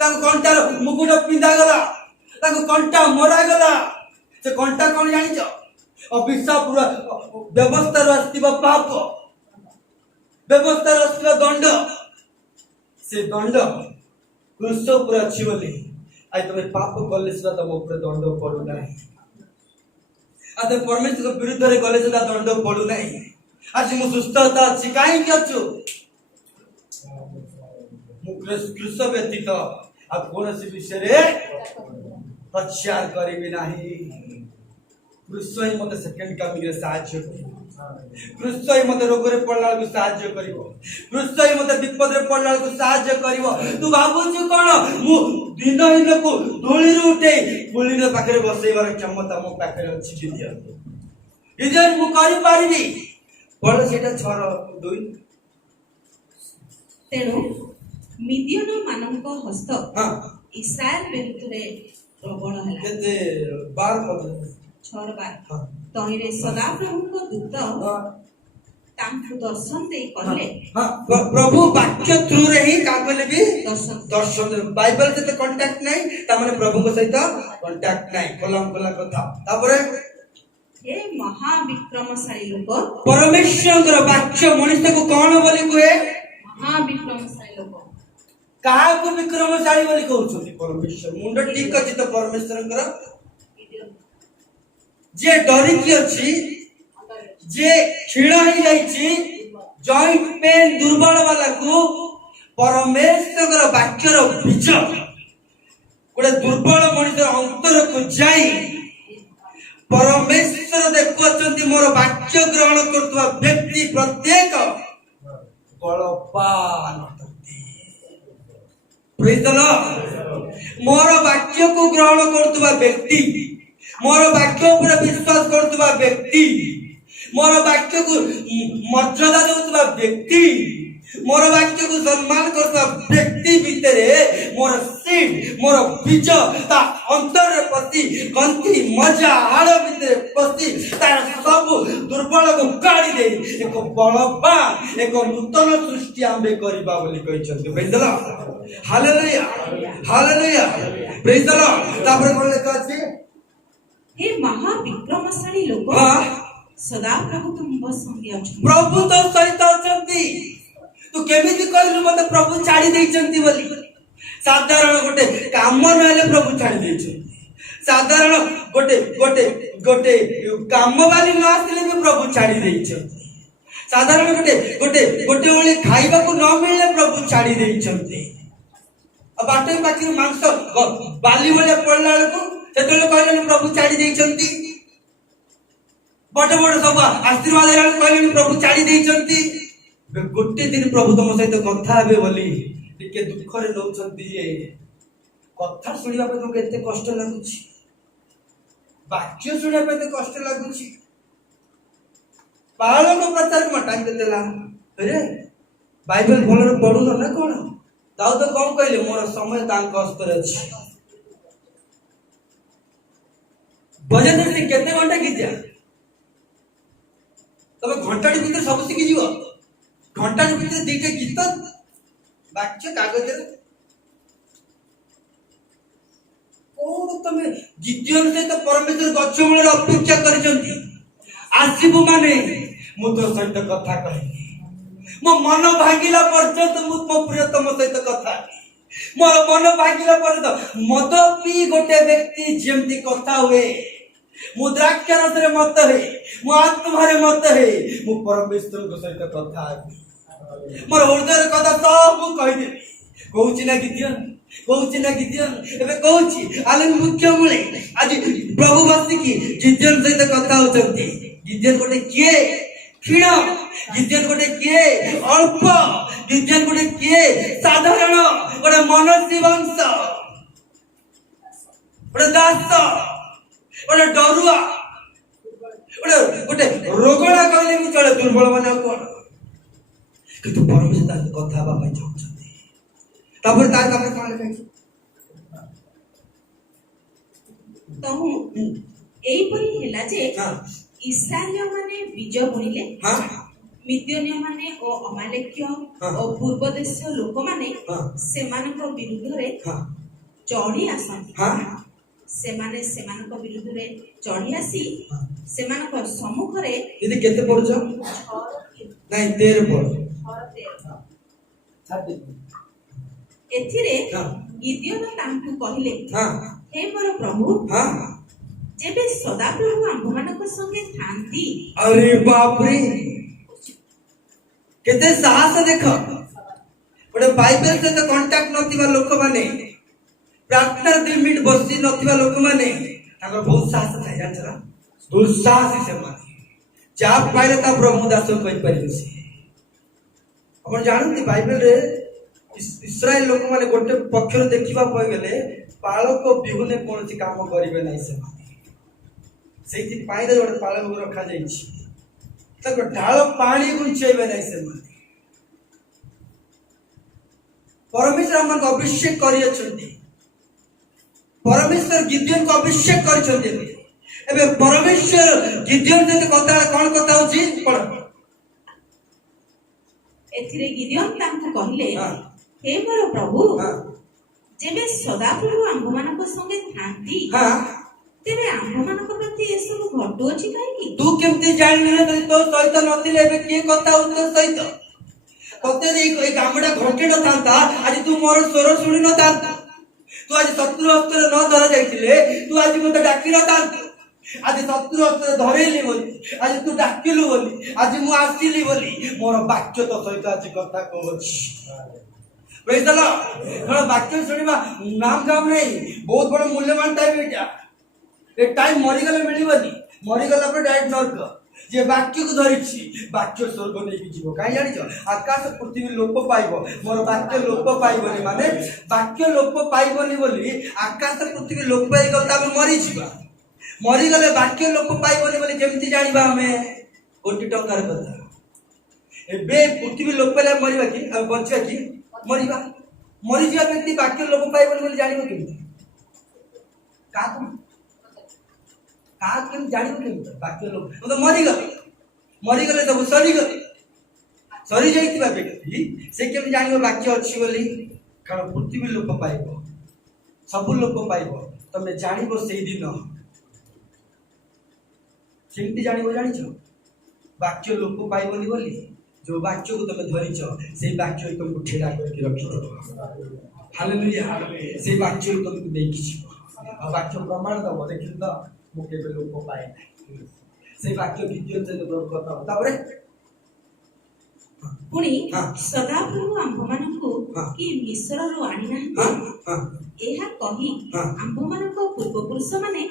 ताको कंठार मुकुट पिंदा गला ताको कंठा मरा गला से कंठा कोन जानि छ अभिशाप पूरा व्यवस्था आसथिबा पाप व्यवस्था आसथिबा दंड से दंड क्रूस पूरा अछि बोली आज तमे पाप कले सदा तम ऊपर दंड पड़ू नाही आज परमेश्वर विरुद्ध रे गले सदा दंड पड़ू नाही आज मु सुस्थता अछि काई कि अछु मु क्रूस व्यतीत आ कोनसी विषय रे प्रचार करिबि नाही क्रूस ही मते सेकंड कमिंग रे साहाय्य क्रूस ही मते रोग रे पड़ला को साहाय्य करिवो क्रूस ही मते विपद रे पड़ला को साहाय्य करिवो तू भाबुछु कोन मु दिन ही को धूली रे उठे पुली रे पाखरे बसैबार क्षमता मो पाखरे अछि दिदिया इधर मु करि पारिबी बळ सेटा छर दुई तेणु मिदियन मानक हस्त हां इस्राएल विरुद्ध रे प्रबल हला केते 12 पद 6 बार तहिरे सदा प्रभु को दूत तांकु दर्शन दे कहले हां प्रभु वाक्य थ्रू रे ही का कहले भी दर्शन बाइबल से तो कांटेक्ट नहीं ता माने प्रभु को सहित कांटेक्ट नहीं कोलम कथा तापरे हे महाविक्रमशाली लोक परमेश्वर वाक्य मनुष्य को कौन बोली कहे महाविक्रमशाली लोक कहा को विक्रमशाली बोली कहउछथि परमेश्वर मुंड ठीक अछि तो परमेश्वर जे डरी की अछि जे खिड़ा ही जाइछि जॉइंट पेन दुर्बल वाला को परमेश्वर वाक्यर बीज गोटे दुर्बल मनुष्य अंतर को जाई परमेश्वर देखुचंती मोर वाक्य ग्रहण करतुवा व्यक्ति प्रत्येक बलवान होती प्रेज द लॉर्ड मोर वाक्य को ग्रहण करतुवा व्यक्ति मोर वाक्य ऊपर विश्वास करतुवा व्यक्ति मोर वाक्य को मर्यादा देउतुवा व्यक्ति मोर वाक्य को सम्मान करतुवा व्यक्ति भितरे मोर सीड मोर बीज ता अंतर पति गंती मजा हाड़ भितरे पति तार सब दुर्बल को काढ़ी दे एक बलवान एक नूतन सृष्टि आंबे करबा बोली कहिसथि praise the lord hallelujah hallelujah praise the lord तापर कोन लेखा अछि हे महाविक्रमशाली लोक सदा प्रभु तुम संगे अछ प्रभु तो सहित अछंती तू केमिति कहलु मते प्रभु छाड़ी दैछंती बोली साधारण गोटे काम नहले प्रभु छाड़ी दैछंती साधारण गोटे गोटे गोटे काम वाली न आसले भी प्रभु छाड़ी दैछंती साधारण गोटे गोटे गोटे ओले खाइबा को न मिलले प्रभु छाड़ी दैछंती अब बाटे पाखी मांस बाली वाले पड़ला को सेतले कहले प्रभु छाड़ी दैछंती बड़ बड़ सब आशीर्वाद कहले प्रभु छाड़ी दैछंती गोटे दिन प्रभु तुम सहित कथा हेबे बोली टिके दुख रे नउछंती जे कथा सुनिबा पे तुमके एते कष्ट लागुची वाक्य सुनिबा पे एते कष्ट लागुची ପାଳକ ପ୍ରଚାରକୁ ମଟାଙ୍ଗି ଦେଲା। अरे ବାଇବେଲ ଭଲରେ ପଢୁନ ନା କଣ? ଦାଉଦ କଣ କହିଲେ? ମୋର ସମୟ ତାଙ୍କ ହସ୍ତରେ ଅଛି। ଭଜନରେ ସେ କେତେ ଘଣ୍ଟା ଗୀତା? ତମେ ଘଣ୍ଟାଟି ଭିତରେ ସବୁ ଶିଖିଯିବ? ଘଣ୍ଟାଟି ଭିତରେ ଦିଟା ଗୀତ ବାକ୍ୟ କାଗଜରେ କଣ? ତମେ ଗୀତିୟନ ସହିତ ପରମେଶ୍ୱର ଗଛ ମୂଳରେ ଅପେକ୍ଷା କରିଛନ୍ତି। ଆସିବୁ ମାନେ ମୁଁ ତୋ ସହିତ କଥା କହିବି। ମୋ ମନ ଭାଙ୍ଗିଲା ପର୍ଯ୍ୟନ୍ତ ମୁଁ ମୋ ପ୍ରିୟତମ ସହିତ କଥା ହେବି। ମୋର ମନ ଭାଙ୍ଗିଲା ପର୍ଯ୍ୟନ୍ତ ମଦ ପିଇ ଗୋଟେ ବ୍ୟକ୍ତି ଯେମିତି କଥା ହୁଏ, ମୁଁ ଦ୍ରାକ୍ଷ ରସରେ ମତ ହୁଏ, ମୁଁ ଆତ୍ମାରେ ମତ ହୁଏ, ମୁଁ ପରମେଶ୍ୱରଙ୍କ ସହିତ କଥା ହେବି। ମୋର ହୃଦୟର କଥା ସବୁ କହିଦେବି। କହୁଛି ନା ଗୀତିୟନ, କହୁଛି ନା ଗୀତିୟନ, ଏବେ କହୁଛି ଆଲେ ମୁଖ୍ୟ ମୂଳେ ଆଜି ପ୍ରଭୁ ବସିକି ଗୀତିୟନ ସହିତ କଥା ହଉଛନ୍ତି। ଗୀତିୟନ ଗୋଟେ କିଏ? କ୍ଷୀଣ। ଗୀତିୟନ ଗୋଟେ କିଏ? ଅଳ୍ପ। ଗୀତିୟନ ଗୋଟେ କିଏ? ସାଧାରଣ। ଗୋଟେ ମନସ୍ୀ ବଂଶ, ଗୋଟେ ଦାସ, ଗୋଟେ ଡରୁଆ, ଗୋଟେ ରୋଗଣା କହିଲେ ବି ଚଳେ। ଦୁର୍ବଳ ମାନେ ଆଉ କଣ? କିନ୍ତୁ ପରମେଶ୍ୱର ତାଙ୍କ କଥା ହେବା ପାଇଁ ଚାହୁଁଛନ୍ତି। ତାପରେ କଣ ତହୁ ଏଇପରି ହେଲା ଯେ ଇସ୍ରାଏଲ ମାନେ ବୀଜ ବୁଣିଲେ, ମିଦ୍ୟନୀୟ ମାନେ ଓ ଅମାଲେକ୍ୟ ଓ ପୂର୍ବ ଦେଶୀୟ ଲୋକମାନେ ସେମାନଙ୍କ ବିରୁଦ୍ଧରେ ଚଢି ଆସନ୍ତି। ସେମାନେ ସେମାନଙ୍କ ବିରୁଦ୍ଧରେ ଚଢି ଆସି ସେମାନଙ୍କ ସମ୍ମୁଖରେ କେତେ ପଢୁଛ? ନାଇଁ 13 ପଢ। ଏଥିରେ ଗିଦିୟନ ତାଙ୍କୁ କହିଲେ, ହେ ମୋର ପ୍ରଭୁ, ଯେବେ ସଦାପ୍ରଭୁ ଆମ୍ଭମାନଙ୍କ ସଙ୍ଗେ ଥାନ୍ତି। अरे बाप रे, କେତେ ସାହସ ଦେଖ। ଗୋଟେ ବାଇବେଲ ସହିତ କଣ୍ଟାକ୍ଟ ନଥିବା ଲୋକମାନେ, ପ୍ରାର୍ଥନା 2 ମିନିଟ ବସି ନଥିବା ଲୋକମାନେ, ତାଙ୍କର ବହୁତ ସାହସ ଥାଏ। ଜାଣିଛ ନା? ଦୁଃସାହସୀ ସେମାନେ। ଯାହା ପାଇଲେ ତା ପ୍ରଭୁ ଦାସ କହିପାରିବେ। ସେ ଆପଣ ଜାଣନ୍ତି ବାଇବେଲରେ ଇସ୍ରାଏଲ ଲୋକମାନେ ଗୋଟେ ପକ୍ଷରୁ ଦେଖିବା ପାଇଁ ଗଲେ ପାଳକ ବିହୁନେ କୌଣସି କାମ କରିବେ ନାହିଁ। ସେମାନେ ସେଇଥିପାଇଁ ଗୋଟେ ପାଳକକୁ ରଖାଯାଇଛି। ତାଙ୍କ ଢାଳ ପାଣି ଘୁଞ୍ଚେଇବେ ନାହିଁ। ସେମାନେ ପରମେଶ୍ୱର ଆମକୁ ଅଭିଷେକ କରିଅଛନ୍ତି। ପରମେଶ୍ୱର ଗିଦିୟନକୁ ଅଭିଷେକ କରିଛନ୍ତି। ଏବେ ପରମେଶ୍ୱର ଗିଦିୟନ ସହିତ କଥା କଣ କଥା ହଉଛି? ଏଥିରେ ଗିଦିୟନ ତାଙ୍କୁ କହିଲେ, ହେ ମୋର ପ୍ରଭୁ, ଯେବେ ସଦାପ୍ରଭୁ ଆମ୍ଭମାନଙ୍କ ସଙ୍ଗେ ଥାନ୍ତି, ତେବେ ଆମ୍ଭମାନଙ୍କ ପ୍ରତି ଏସବୁ ଘଟୁଅଛି କାହିଁକି? ତୁ କେମିତି ଜାଣିଲୁ? ତୋ ସହିତ ନଥିଲେ ଏବେ କିଏ କଥା ହଉଛି ତୋ ସହିତ? ତତେ ଏଇ କାମଟା ଘଟି ନଥାନ୍ତା, ଆଜି ତୁ ମୋର ସ୍ୱର ଶୁଣି ନଥାନ୍ତୁ। ତୁ ଆଜି ଶତ୍ରୁ ହସ୍ତରେ ନ ଧରା ଯାଇଥିଲେ ତୁ ଆଜି ମତେ ଡାକି ନଥାନ୍ତୁ। ଆଜି ଶତ୍ରୁ ହସ୍ତରେ ଧରେଇଲି ବୋଲି, ଆଜି ତୁ ଡାକିଲୁ ବୋଲି, ଆଜି ମୁଁ ଆସିଲି ବୋଲି ମୋର ବାକ୍ୟ ତୋ ସହିତ ଆଜି କଥା କହୁଛି। ବାକ୍ୟ ଶୁଣିବା ନାମ କାମ ନାହିଁ। ବହୁତ ବଡ ମୂଲ୍ୟବାନ ଟାଇମ ଏଇଟା। ଏ ଟାଇମ ମରିଗଲେ ମିଳିବନି। ମରିଗଲା ପରେ ଡାଇରେକ୍ଟ ନର୍କ। ଯେ ବାକ୍ୟକୁ ଧରିଛି ବାକ୍ୟ ସ୍ୱର୍ଗ ନେଇକି ଯିବ। କାହିଁ ଜାଣିଛ? ଆକାଶ ପୃଥିବୀ ଲୋପ ପାଇବ, ମୋର ବାକ୍ୟ ଲୋପ ପାଇବନି। ମାନେ ବାକ୍ୟ ଲୋପ ପାଇବନି ବୋଲି ଆକାଶ ପୃଥିବୀ ଲୋପ ପାଇଗଲେ ଆମେ ମରିଯିବା। ମରିଗଲେ ବାକ୍ୟ ଲୋପ ପାଇବନି ବୋଲି କେମିତି ଜାଣିବା? ଆମେ 1 ଟଙ୍କାର କଥା। ଏବେ ପୃଥିବୀ ଲୋପ ପାଇଲେ ମରିବା କି? ଆଉ ବଞ୍ଚିବା କି? ମରିବା। ମରିଯିବା ବ୍ୟକ୍ତି ବାକ୍ୟ ଲୋପ ପାଇବନି ବୋଲି ଜାଣିବ କେମିତି? କାହାକୁ କେମିତି ଜାଣିବ କେମିତି? ବାକ୍ୟ ଲୋପ ମରିଗଲେ, ମରିଗଲେ ସବୁ ସରିଗଲେ। ସରି ଯାଇଥିବା ବ୍ୟକ୍ତି ସେ କେମିତି ଜାଣିବ ବାକ୍ୟ ଅଛି ବୋଲି? କାରଣ ପୃଥିବୀ ଲୋପ ପାଇବ, ସବୁ ଲୋପ ପାଇବ। ତମେ ଜାଣିବ ସେଇଦିନ। କେମିତି ଜାଣିବ ଜାଣିଛ? ବାକ୍ୟ ଲୋପ ପାଇବନି ବୋଲି ଯୋଉ ବାକ୍ୟକୁ ତମେ ଧରିଛ ସେଇ ବାକ୍ୟ ତମକୁ ଛିଡା କରିକି ରଖିଥିବ। ହାଲେଲୁୟା। ସେଇ ବାକ୍ୟ ତମକୁ ନେଇକି ଯିବ। ଆଉ ବାକ୍ୟ ପ୍ରମାଣ ଦବ, ଦେଖିଲ ତ ମୁଁ କେବେ ଲୋପ ପାଏ ନାହିଁ। ସେଇ ବାକ୍ୟ ଦ୍ୱିତୀୟ କଥା। ତାପରେ ପୁଣି ସଦାପ୍ରଭୁ ଆମ୍ଭମାନଙ୍କୁ କି ମିଶ୍ରରୁ ଆଣିନାହାନ୍ତି, ଏହା କହି ଆମ୍ଭମାନଙ୍କ ପୂର୍ବପୁରୁଷମାନେ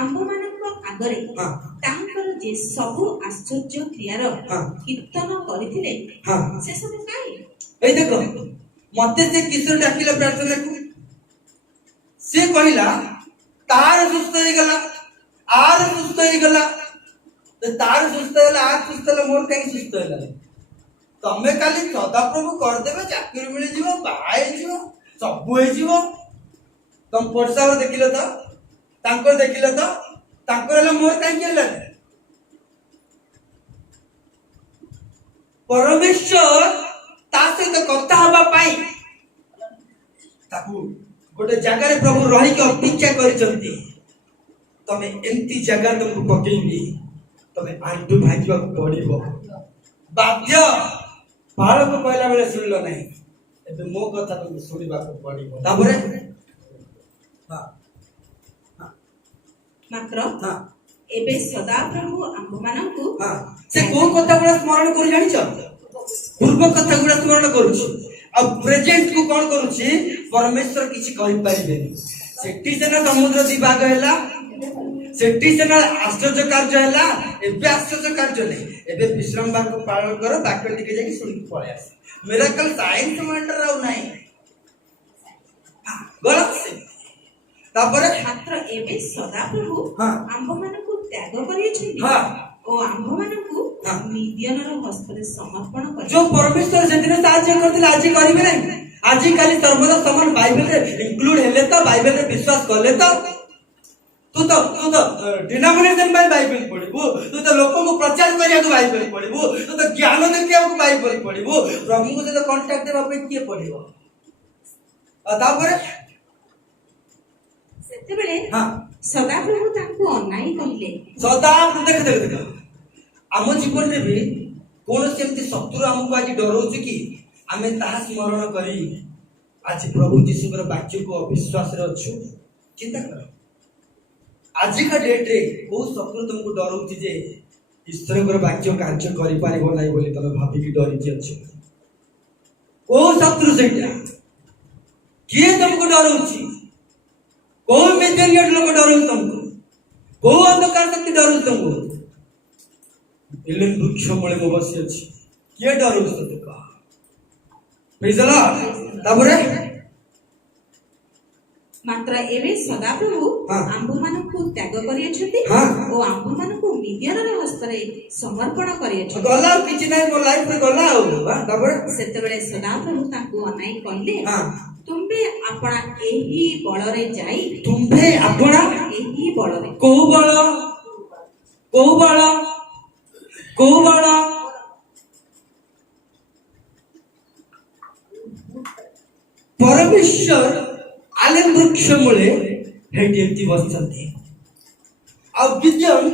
ଆମ୍ଭମାନଙ୍କ ଆଗରେ ତାଙ୍କର ଯେ ସବୁ ଆଶ୍ଚର୍ଯ୍ୟ କ୍ରିୟାର କୀର୍ତ୍ତନ କରିଥିଲେ, ସେସବୁ କାହିଁ? ଏଇ ଦେଖ, ମତେ ସେ କିଶୋର ଡାକିଲା ପ୍ରାର୍ଥନାକୁ। ସେ କହିଲା ତାର ସୁସ୍ଥ ହେଇଗଲା, ଆର ସୁସ୍ଥ ହେଇଗଲା। तार सुस्थ है आज सुस्थ है मोर कहीं सुस्थ है तमें खाली सदाप्रभु करदेवे चाकरी मिल जीव बाहर जीव सब हो तुम पड़सा देखिल तो तांकर देखिल तो तांकर मोर कहीं परमेश्वर ता सहित कथा हवा पाई ताकू गोटे जगह प्रभु रही अपेक्षा करिसंती तमे एंती जगह तुमको पकेइबी तमे आंटू भांगवा पड़िबो बाध्य बालक कहला बेले सुनलो नहीं एबे मो कथा तुमको सुनिबा को पड़िबो तापरे हां मात्र हां एबे सदाप्रभु आम्भमानंकु हां से को कथा गुड़ा स्मरण करि जानिछ पूर्व कथा गुड़ा स्मरण करूछि अब प्रेजेंट को कौन करूछि परमेश्वर किछि कहि परिबेनी सेठी सेना समुद्र दिभाग हैला सेठी सेना आश्चर्य कार्य हैला एबे आश्चर्य कार्य नै एबे विश्राम भाग को पालन करो बाकी टिके जाके सुनि पळे आस मिरेकल साइंस वंडर राव नै गलत से तापरे मात्र एबे सदाप्रभु हां आम्भमानंकु त्याग करियछन्ति हां ओ आम्भमानंकु हां मिडियनर हस्तरे समर्पण कर जो परमेश्वर सेदिन साहाय्य करथिले आज करिबे नै आज काली सर्वदा समान बाइबल रे इंक्लूड हेले तो बाइबल रे विश्वास करले तो तू तो डिनोमिनेशन बाय बाइबल पढिबो तू तो लोक को प्रचार करिया को बाइबल पढिबो तू तो ज्ञान देखिया को बाइबल पढिबो प्रभु को तो कांटेक्ट देबा पे किए पढिबो तापरे सेतेबेले हां सदाप्रभु तांको अनाई कहिले सदा देख आम जीवन रे भी कोन सेमती शत्रु हमको आज डरौछ कि आमे ताहा स्मरण करी आज प्रभु यीशुकर वाक्य को अविश्वास रे अछु चिंता कर आज का डेट रे को शत्रु तुमको डरौछ जे ईश्वरकर वाक्य कार्य करि पारिबो नै बोली तमे भाबी कि डरी जे अछि को शत्रु सेटा किए तुमको डरौछ को मेजरियट लोग डरौछ तुमको को अंधकार शक्ति डरौछ तुमको इलन वृक्ष मूले मो बसी अछि किए डरौछ तो का प्रेज द लॉर्ड ताबरे मात्र एबे सदाप्रभु हां आम्भमानंकु त्याग करियछन्ति हां ओ आम्भमानंकु मिडियनर हस्तरे समर्पण करियछन्ति गला किछि नै मो लाइफ रे गला हो ताबरे सेतेबेले सदाप्रभु तांको अनाई कहिले हां तुम्बे आपणा एही बळरे जाई तुम्बे आपणा एही बळरे को बळ परमेश्वर आलेन वृक्ष मुळे हेटी एंती बसचंती आ गिद्योन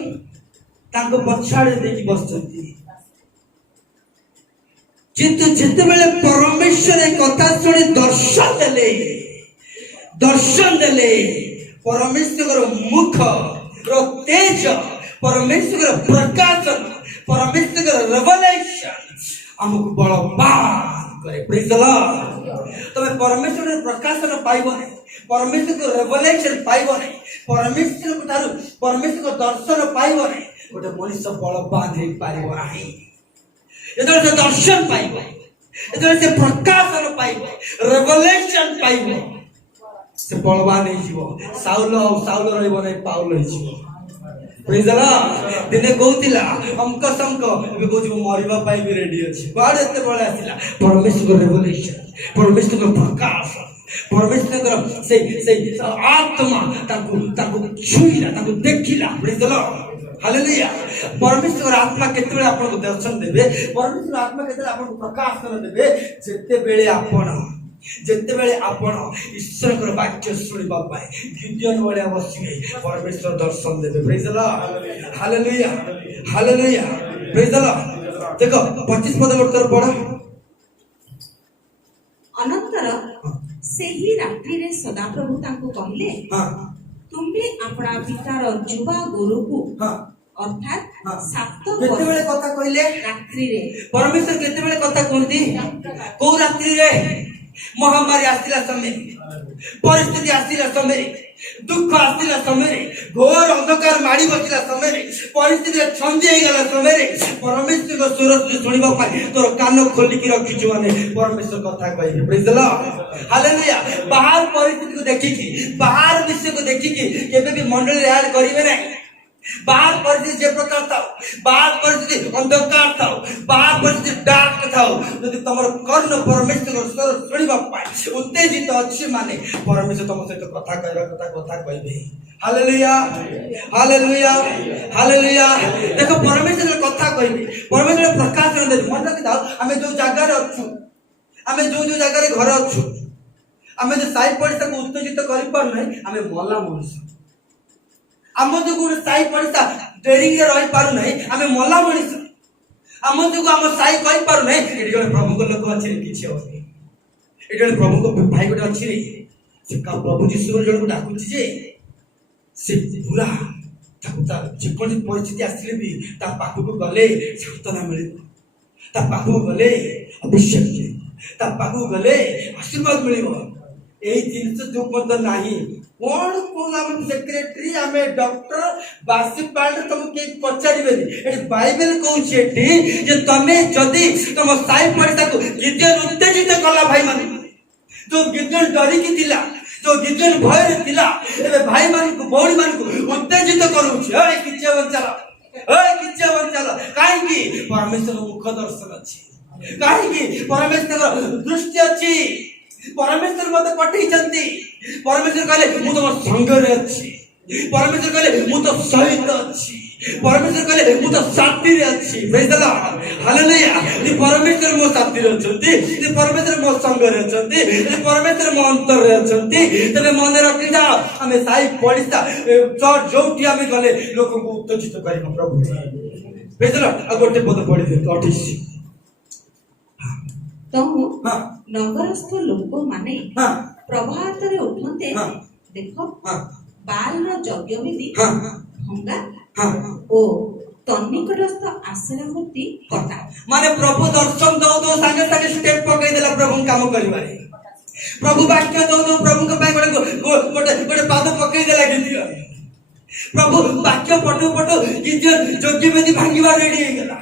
तांको पछाड़े देखि बसचंती किंतु जेतेबेले परमेश्वर एक कथा सुनी दर्शन देले परमेश्वर मुख रो तेज परमेश्वर प्रकाशन परमेश्वर रेवलेशन हमको बलवान करे प्रेज द लॉर्ड तमे परमेश्वर प्रकाशन पाइबो नै परमेश्वर रेवलेशन पाइबो नै परमेश्वर तारु परमेश्वर दर्शन पाइबो नै गोटे मनुष्य बलवान हे पारिबो नाही एदर से दर्शन पाइबो एदर से प्रकाशन पाइबो रेवलेशन पाइबो से बलवान हे जीवो साउल रहइबो नै पाउल हे जीवो प्रेज द लॉर्ड दिने कहतिला हमक समक एबे कहछि मरिबा पाई भी रेडी अछि बाड एते बळे आसिला परमेश्वर रेवलेशन परमेश्वर प्रकाश परमेश्वर से आत्मा ताकू छुईला ताकू देखिला प्रेज द लॉर्ड हालेलुया परमेश्वर आत्मा केतेबेले आपन को दर्शन देबे परमेश्वर आत्मा केतेबेले आपन को प्रकाश कर देबे जेतेबेले आपण ईश्वरकर वाक्य सुनिबा पाए गिद्योन बळे बसिबे परमेश्वर दर्शन देबे praise the lord hallelujah hallelujah praise the Lord देखो 25 पद वर्तर पढा अनंतर सेही रात्रि रे सदाप्रभु तांको कहिले हां तुम्बे आपणा पितार जुवा गोरुकु हां अर्थात 7 केतेबेले कथा कहिले रात्रि रे परमेश्वर केतेबेले कथा कोनती को रात्रि रे महामारी आसिला समय परिस्थिति आसिला समय दुख आसिला समय घोर अंधकार माड़ी बसिला समय परिस्थिति छंदी हे गला समय परमेश्वर को सुर सुनिबा पाई तोर कान खोली की रखी माने परमेश्वर कथा कहि प्रेज द लॉर्ड हालेलुया बाहर परिस्थिति को देखि की बाहर विषय को देखि की केबे भी मंडल रे ऐड करिवे नै बाहर परिस्थिति जे प्रकार था, बाहर परिस्थिति अंधकार था, बाहर परिस्थिति डार्क था, यदि तुमर कर्ण परमेश्वर स्वर सुनिबा पाए उत्तेजित अछि माने परमेश्वर तुम सहित कथा कहबे। Hallelujah hallelujah hallelujah. देखो परमेश्वर कथा कहबे, परमेश्वर प्रकाश दे मन रखि दाओ। आमे जो जगह रे अछु, आमे जो जगह रे घर अछु, आमे जो साई पड़िसा को उत्तेजित करि पार नै, आमे मला मनुष्य। आम जो गुण साई पड़िसा डेरिंग रे रहि पारु नै, आमे मला मनुष्य। आम जो आम साई कहि पारु नै, एडी जने प्रभु को लोक अछि किछि होनी, एडी जने प्रभु को भाई गोटे अछि रे, से का प्रभु यीशु जने को डाकुछि जे से पूरा ताकुता जेकोनी परिस्थिति आसिले भी ता पाखु को गले सांत्वना मिलिबो, ता पाखु को गले अभिषेक मिलिबो, ता पाखु को गले आशीर्वाद मिलिबो। एई जिंस जो पद नाही कोन आम सेक्रेटरी आमे डॉक्टर बासी पाल्ट तुम के पचारिबेनी। एटी बाइबल कहूछि एटी जे तमे जदी तुम साई पड़िसा को गिद्योन उत्तेजित कला भाई माने, जो गिद्योन डरी की थिला, जो गिद्योन भय रे थिला, एबे भाई मान को बौड़ी मान को उत्तेजित करूछि। ए किछे बंचाला, ए किछे बंचाला, काहे की परमेश्वर मुख दर्शन अछि, काहे की परमेश्वर दृष्टि अछि। परमेश्वर मते पठेइछंती, परमेश्वर कहले मु तो संग रे अछि, परमेश्वर कहले मु तो सहित अछि, परमेश्वर कहले मु तो साथी रे अछि। Praise the lord hallelujah. नि परमेश्वर मो साथी रे अछंती, नि परमेश्वर मो संग रे अछंती, नि परमेश्वर मो अंतर रे अछंती। तबे मन रखि जा, हमें साई पड़िसा चर्च जोटी हमें गले लोक को उत्तेजित करिम प्रभु। Praise the lord. आ गोटे पद पढि दे 28। तहु नगरस्थ लोक माने हां प्रभात रे उठते हां देखो हां बाल रो यज्ञ विधि हां भंगा हां ओ तन्निकटस्थ आश्रय मूर्ति कटा। माने प्रभु दर्शन दो दो संगे संगे स्टेप पकई देला प्रभु काम करिवारे। प्रभु वाक्य दो दो प्रभु के पाए गोटे पाद पकई देला गिदियो। प्रभु वाक्य पटु पटु गिदियो जोगी बेदी भांगीवा रेडी हे गेला,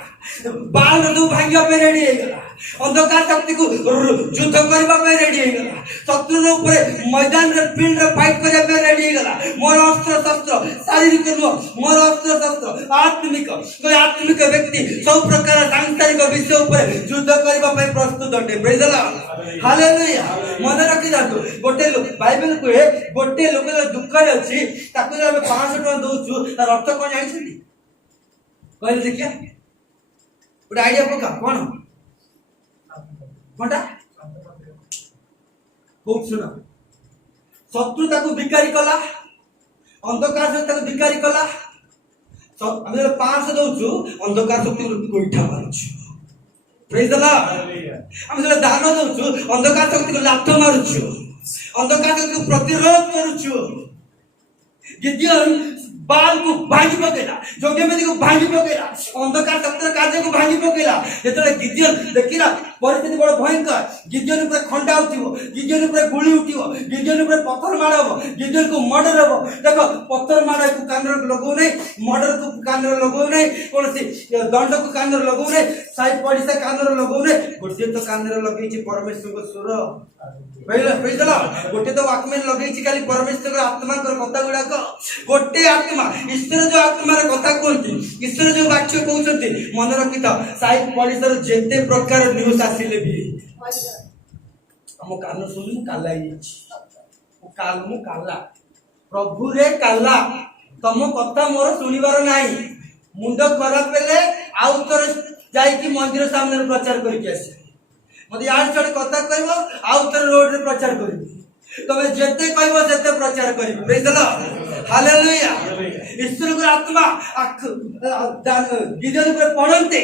बाल रो भांगीवा पे रेडी हे गेला, अंधकार शक्ति को युद्ध करबा पे रेडी हे गेला, शत्रु रो ऊपर मैदान रे फील्ड रे फाइट करबा पे रेडी हे गेला। मोर अस्त्र शस्त्र शारीरिक नुह, मोर अस्त्र शस्त्र आत्मिक। कोई आत्मिक व्यक्ति सब प्रकार सांसारिक विषय ऊपर युद्ध करबा पे प्रस्तुत अटे। Praise the lord hallelujah. मन रखि जातो, गोटे लोक बाइबल कहे गोटे लोक दुख रे अछि ताको हम 500 टका दउछु, तार अर्थ कोन जानिछथि कहले देखिया, गोटे आइडिया पका कोन कोनटा खूब सुना। शत्रु ताको भिकारी कला, अंधकार से ताको भिकारी कला, सब हम 500 दउछु, अंधकार शक्ति को इठा मारुछु। Praise the lord. हम जब दान दउछु, अंधकार शक्ति को लात मारुछु, अंधकार शक्ति को प्रतिरोध करूछु। गिदियोन बाल को भांगी पकेला, जोगेमेदी को भांगी पकेला, अंधकार शक्ति कार्य को भांगी पकेला। जेतले गिदियोन देखिला परिस्थिति बड़ भयंकर, गिदियोन ऊपर खंडा उठिबो, गिदियोन ऊपर गुली उठिबो, गिदियोन ऊपर पत्थर मारबो, गिदियोन को मर्डर हबो। देखो पत्थर मारे को कान रे लगो नै, मर्डर को कान रे लगो नै, कोनसी दंड को कान रे लगो नै, साई पड़िसा कान रे लगो नै, गोटे तो कान रे लगै छी परमेश्वर को स्वर। Praise the Lord. गोटे तो वाकमेन लगै छी खाली परमेश्वर को आत्मा को कथा गुडा को, गोटे आत्मा ईश्वर जो आत्मा रे कथा कहती, ईश्वर जो वाक्य कहउछथि मन रखि त साई पड़िसा जेते प्रकार न्यूज आसिले भी हम कान सुनु काला छी, मु काला प्रभु रे काला, तम कथा मोर सुनिबार नाही। मुंड खराब बेले आउ तोर जाई कि मंदिर सामने प्रचार करके आसी, मते यार चढ़ कथा कहबो आउ तोर रोड रे प्रचार करबी, तमे जेते कहबो जेते प्रचार करबी। Praise the lord hallelujah. ईश्वर को आत्मा गिदियोन पर पड़ते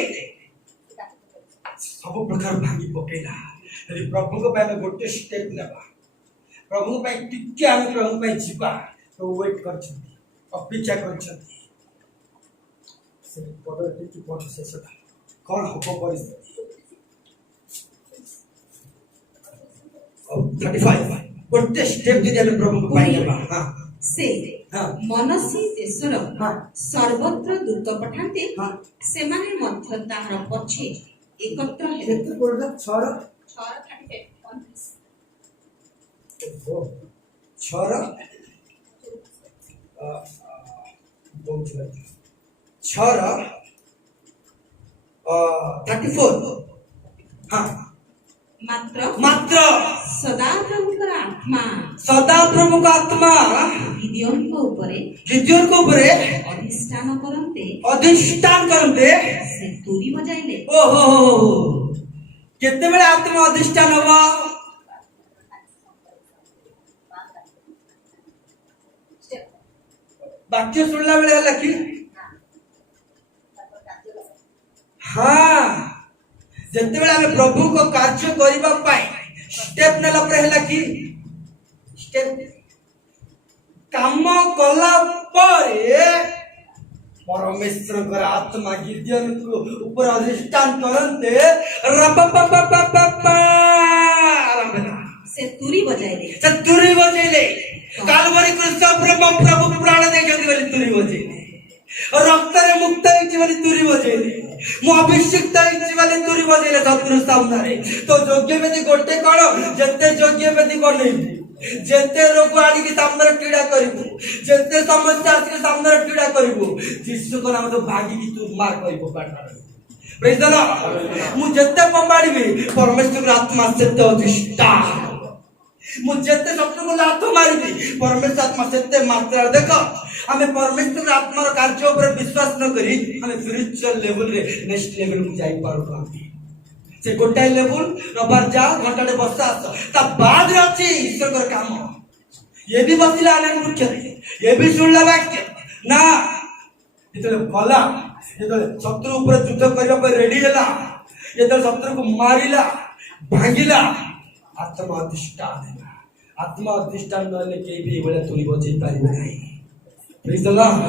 सब प्रकार भांगी पकेला। यदि प्रभु को पाए गोटे स्टेप नेबा, प्रभु पाए टिके हम प्रभु पाए जीवा, तो वेट करछथि, अपेक्षा करछथि। से पदर टिके पद शेषटा कोन हबो परिस्थिति 35 गोटे स्टेप जदि हम प्रभु को पाए नेबा। हां से मनसी देशर सर्वत्र दूत पठाते, सेमाने मध्य ताहार पछे एकत्र हेबे। केते पड़ला 6 बहुत 6:34 हाँ ମାତ୍ର मात्र ସଦାପ୍ରଭୁଙ୍କର ଆତ୍ମା सदा प्रभु का आत्मा ଗିଦିଓନଙ୍କ ଉପରେ गिद्योन को ऊपर ଅଧିଷ୍ଠାନ କରନ୍ତେ अधिष्ठान करते ସେ ତୁରୀ ବଜାଇଲେ। ओहो केतेबेले आत्मा अधिष्ठान हवा वाक्य सुनला बेले हला कि हाँ जेतेबेले आमे प्रभु को कार्य करिबा पाए स्टेप नेला पर हला कि स्टेप काम कला परे परमेश्वर कर आत्मा गिद्योन को ऊपर अधिष्ठान करते ସେ ତୁରୀ ବଜାଇଲେ। तुरी बजेले कालवरी क्रूस पर प्रभु प्राण दे जंदी वाली तुरी बजेले रक्त रे मुक्त होइछि वाली तुरी बजेले मु अभिषिक्त होइछि वाली तुरी बजेले शत्रु सामने तो योग्य बेदी गोटे कोण जते योग्य बेदी कोनै जेते रोग आनी के सामने पीड़ा करिबु जेते समस्या के सामने पीड़ा करिबु यीशु को नाम तो भागी की तू मार करिबो पाटा प्रेज द लॉर्ड मु जेते पंबाड़ीबी परमेश्वर आत्मा सेते अधिष्ठान मु जेते शत्रु को लात मारिबी परमेश्वर आत्मा सेते मात्रा देखो हमें परमेश्वर आत्मा रो कार्य ऊपर विश्वास न करी हमें स्पिरिचुअल लेवल रे नेक्स्ट लेवल को जाई पारबो से गोटाई लेवल रबार जाओ घंटाटे बसा आस ता बाद रे अछि ईश्वर कर काम ये भी बसिला आनंद मुख्य ये भी सुनला वाक्य ना इतले भला इतले शत्रु ऊपर युद्ध करबा पर रेडी हला इतले शत्रु को मारिला भांगिला आत्मा अधिष्ठान है आत्मा अधिष्ठान नले के भी बोले तुरी बजे पारिबे नहीं प्रेज द लॉर्ड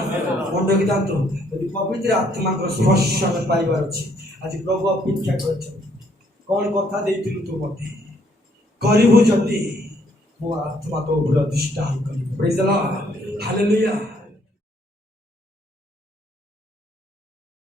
मोंडो की जानतो यदि पवित्र आत्मा को स्पर्श में पाइबार अछि आज प्रभु अपेक्षा करछ कौन कथा देइथिलु तू मते करिबु जति मो आत्मा तो ऊपर अधिष्ठान करिबु प्रेज द लॉर्ड हालेलुया।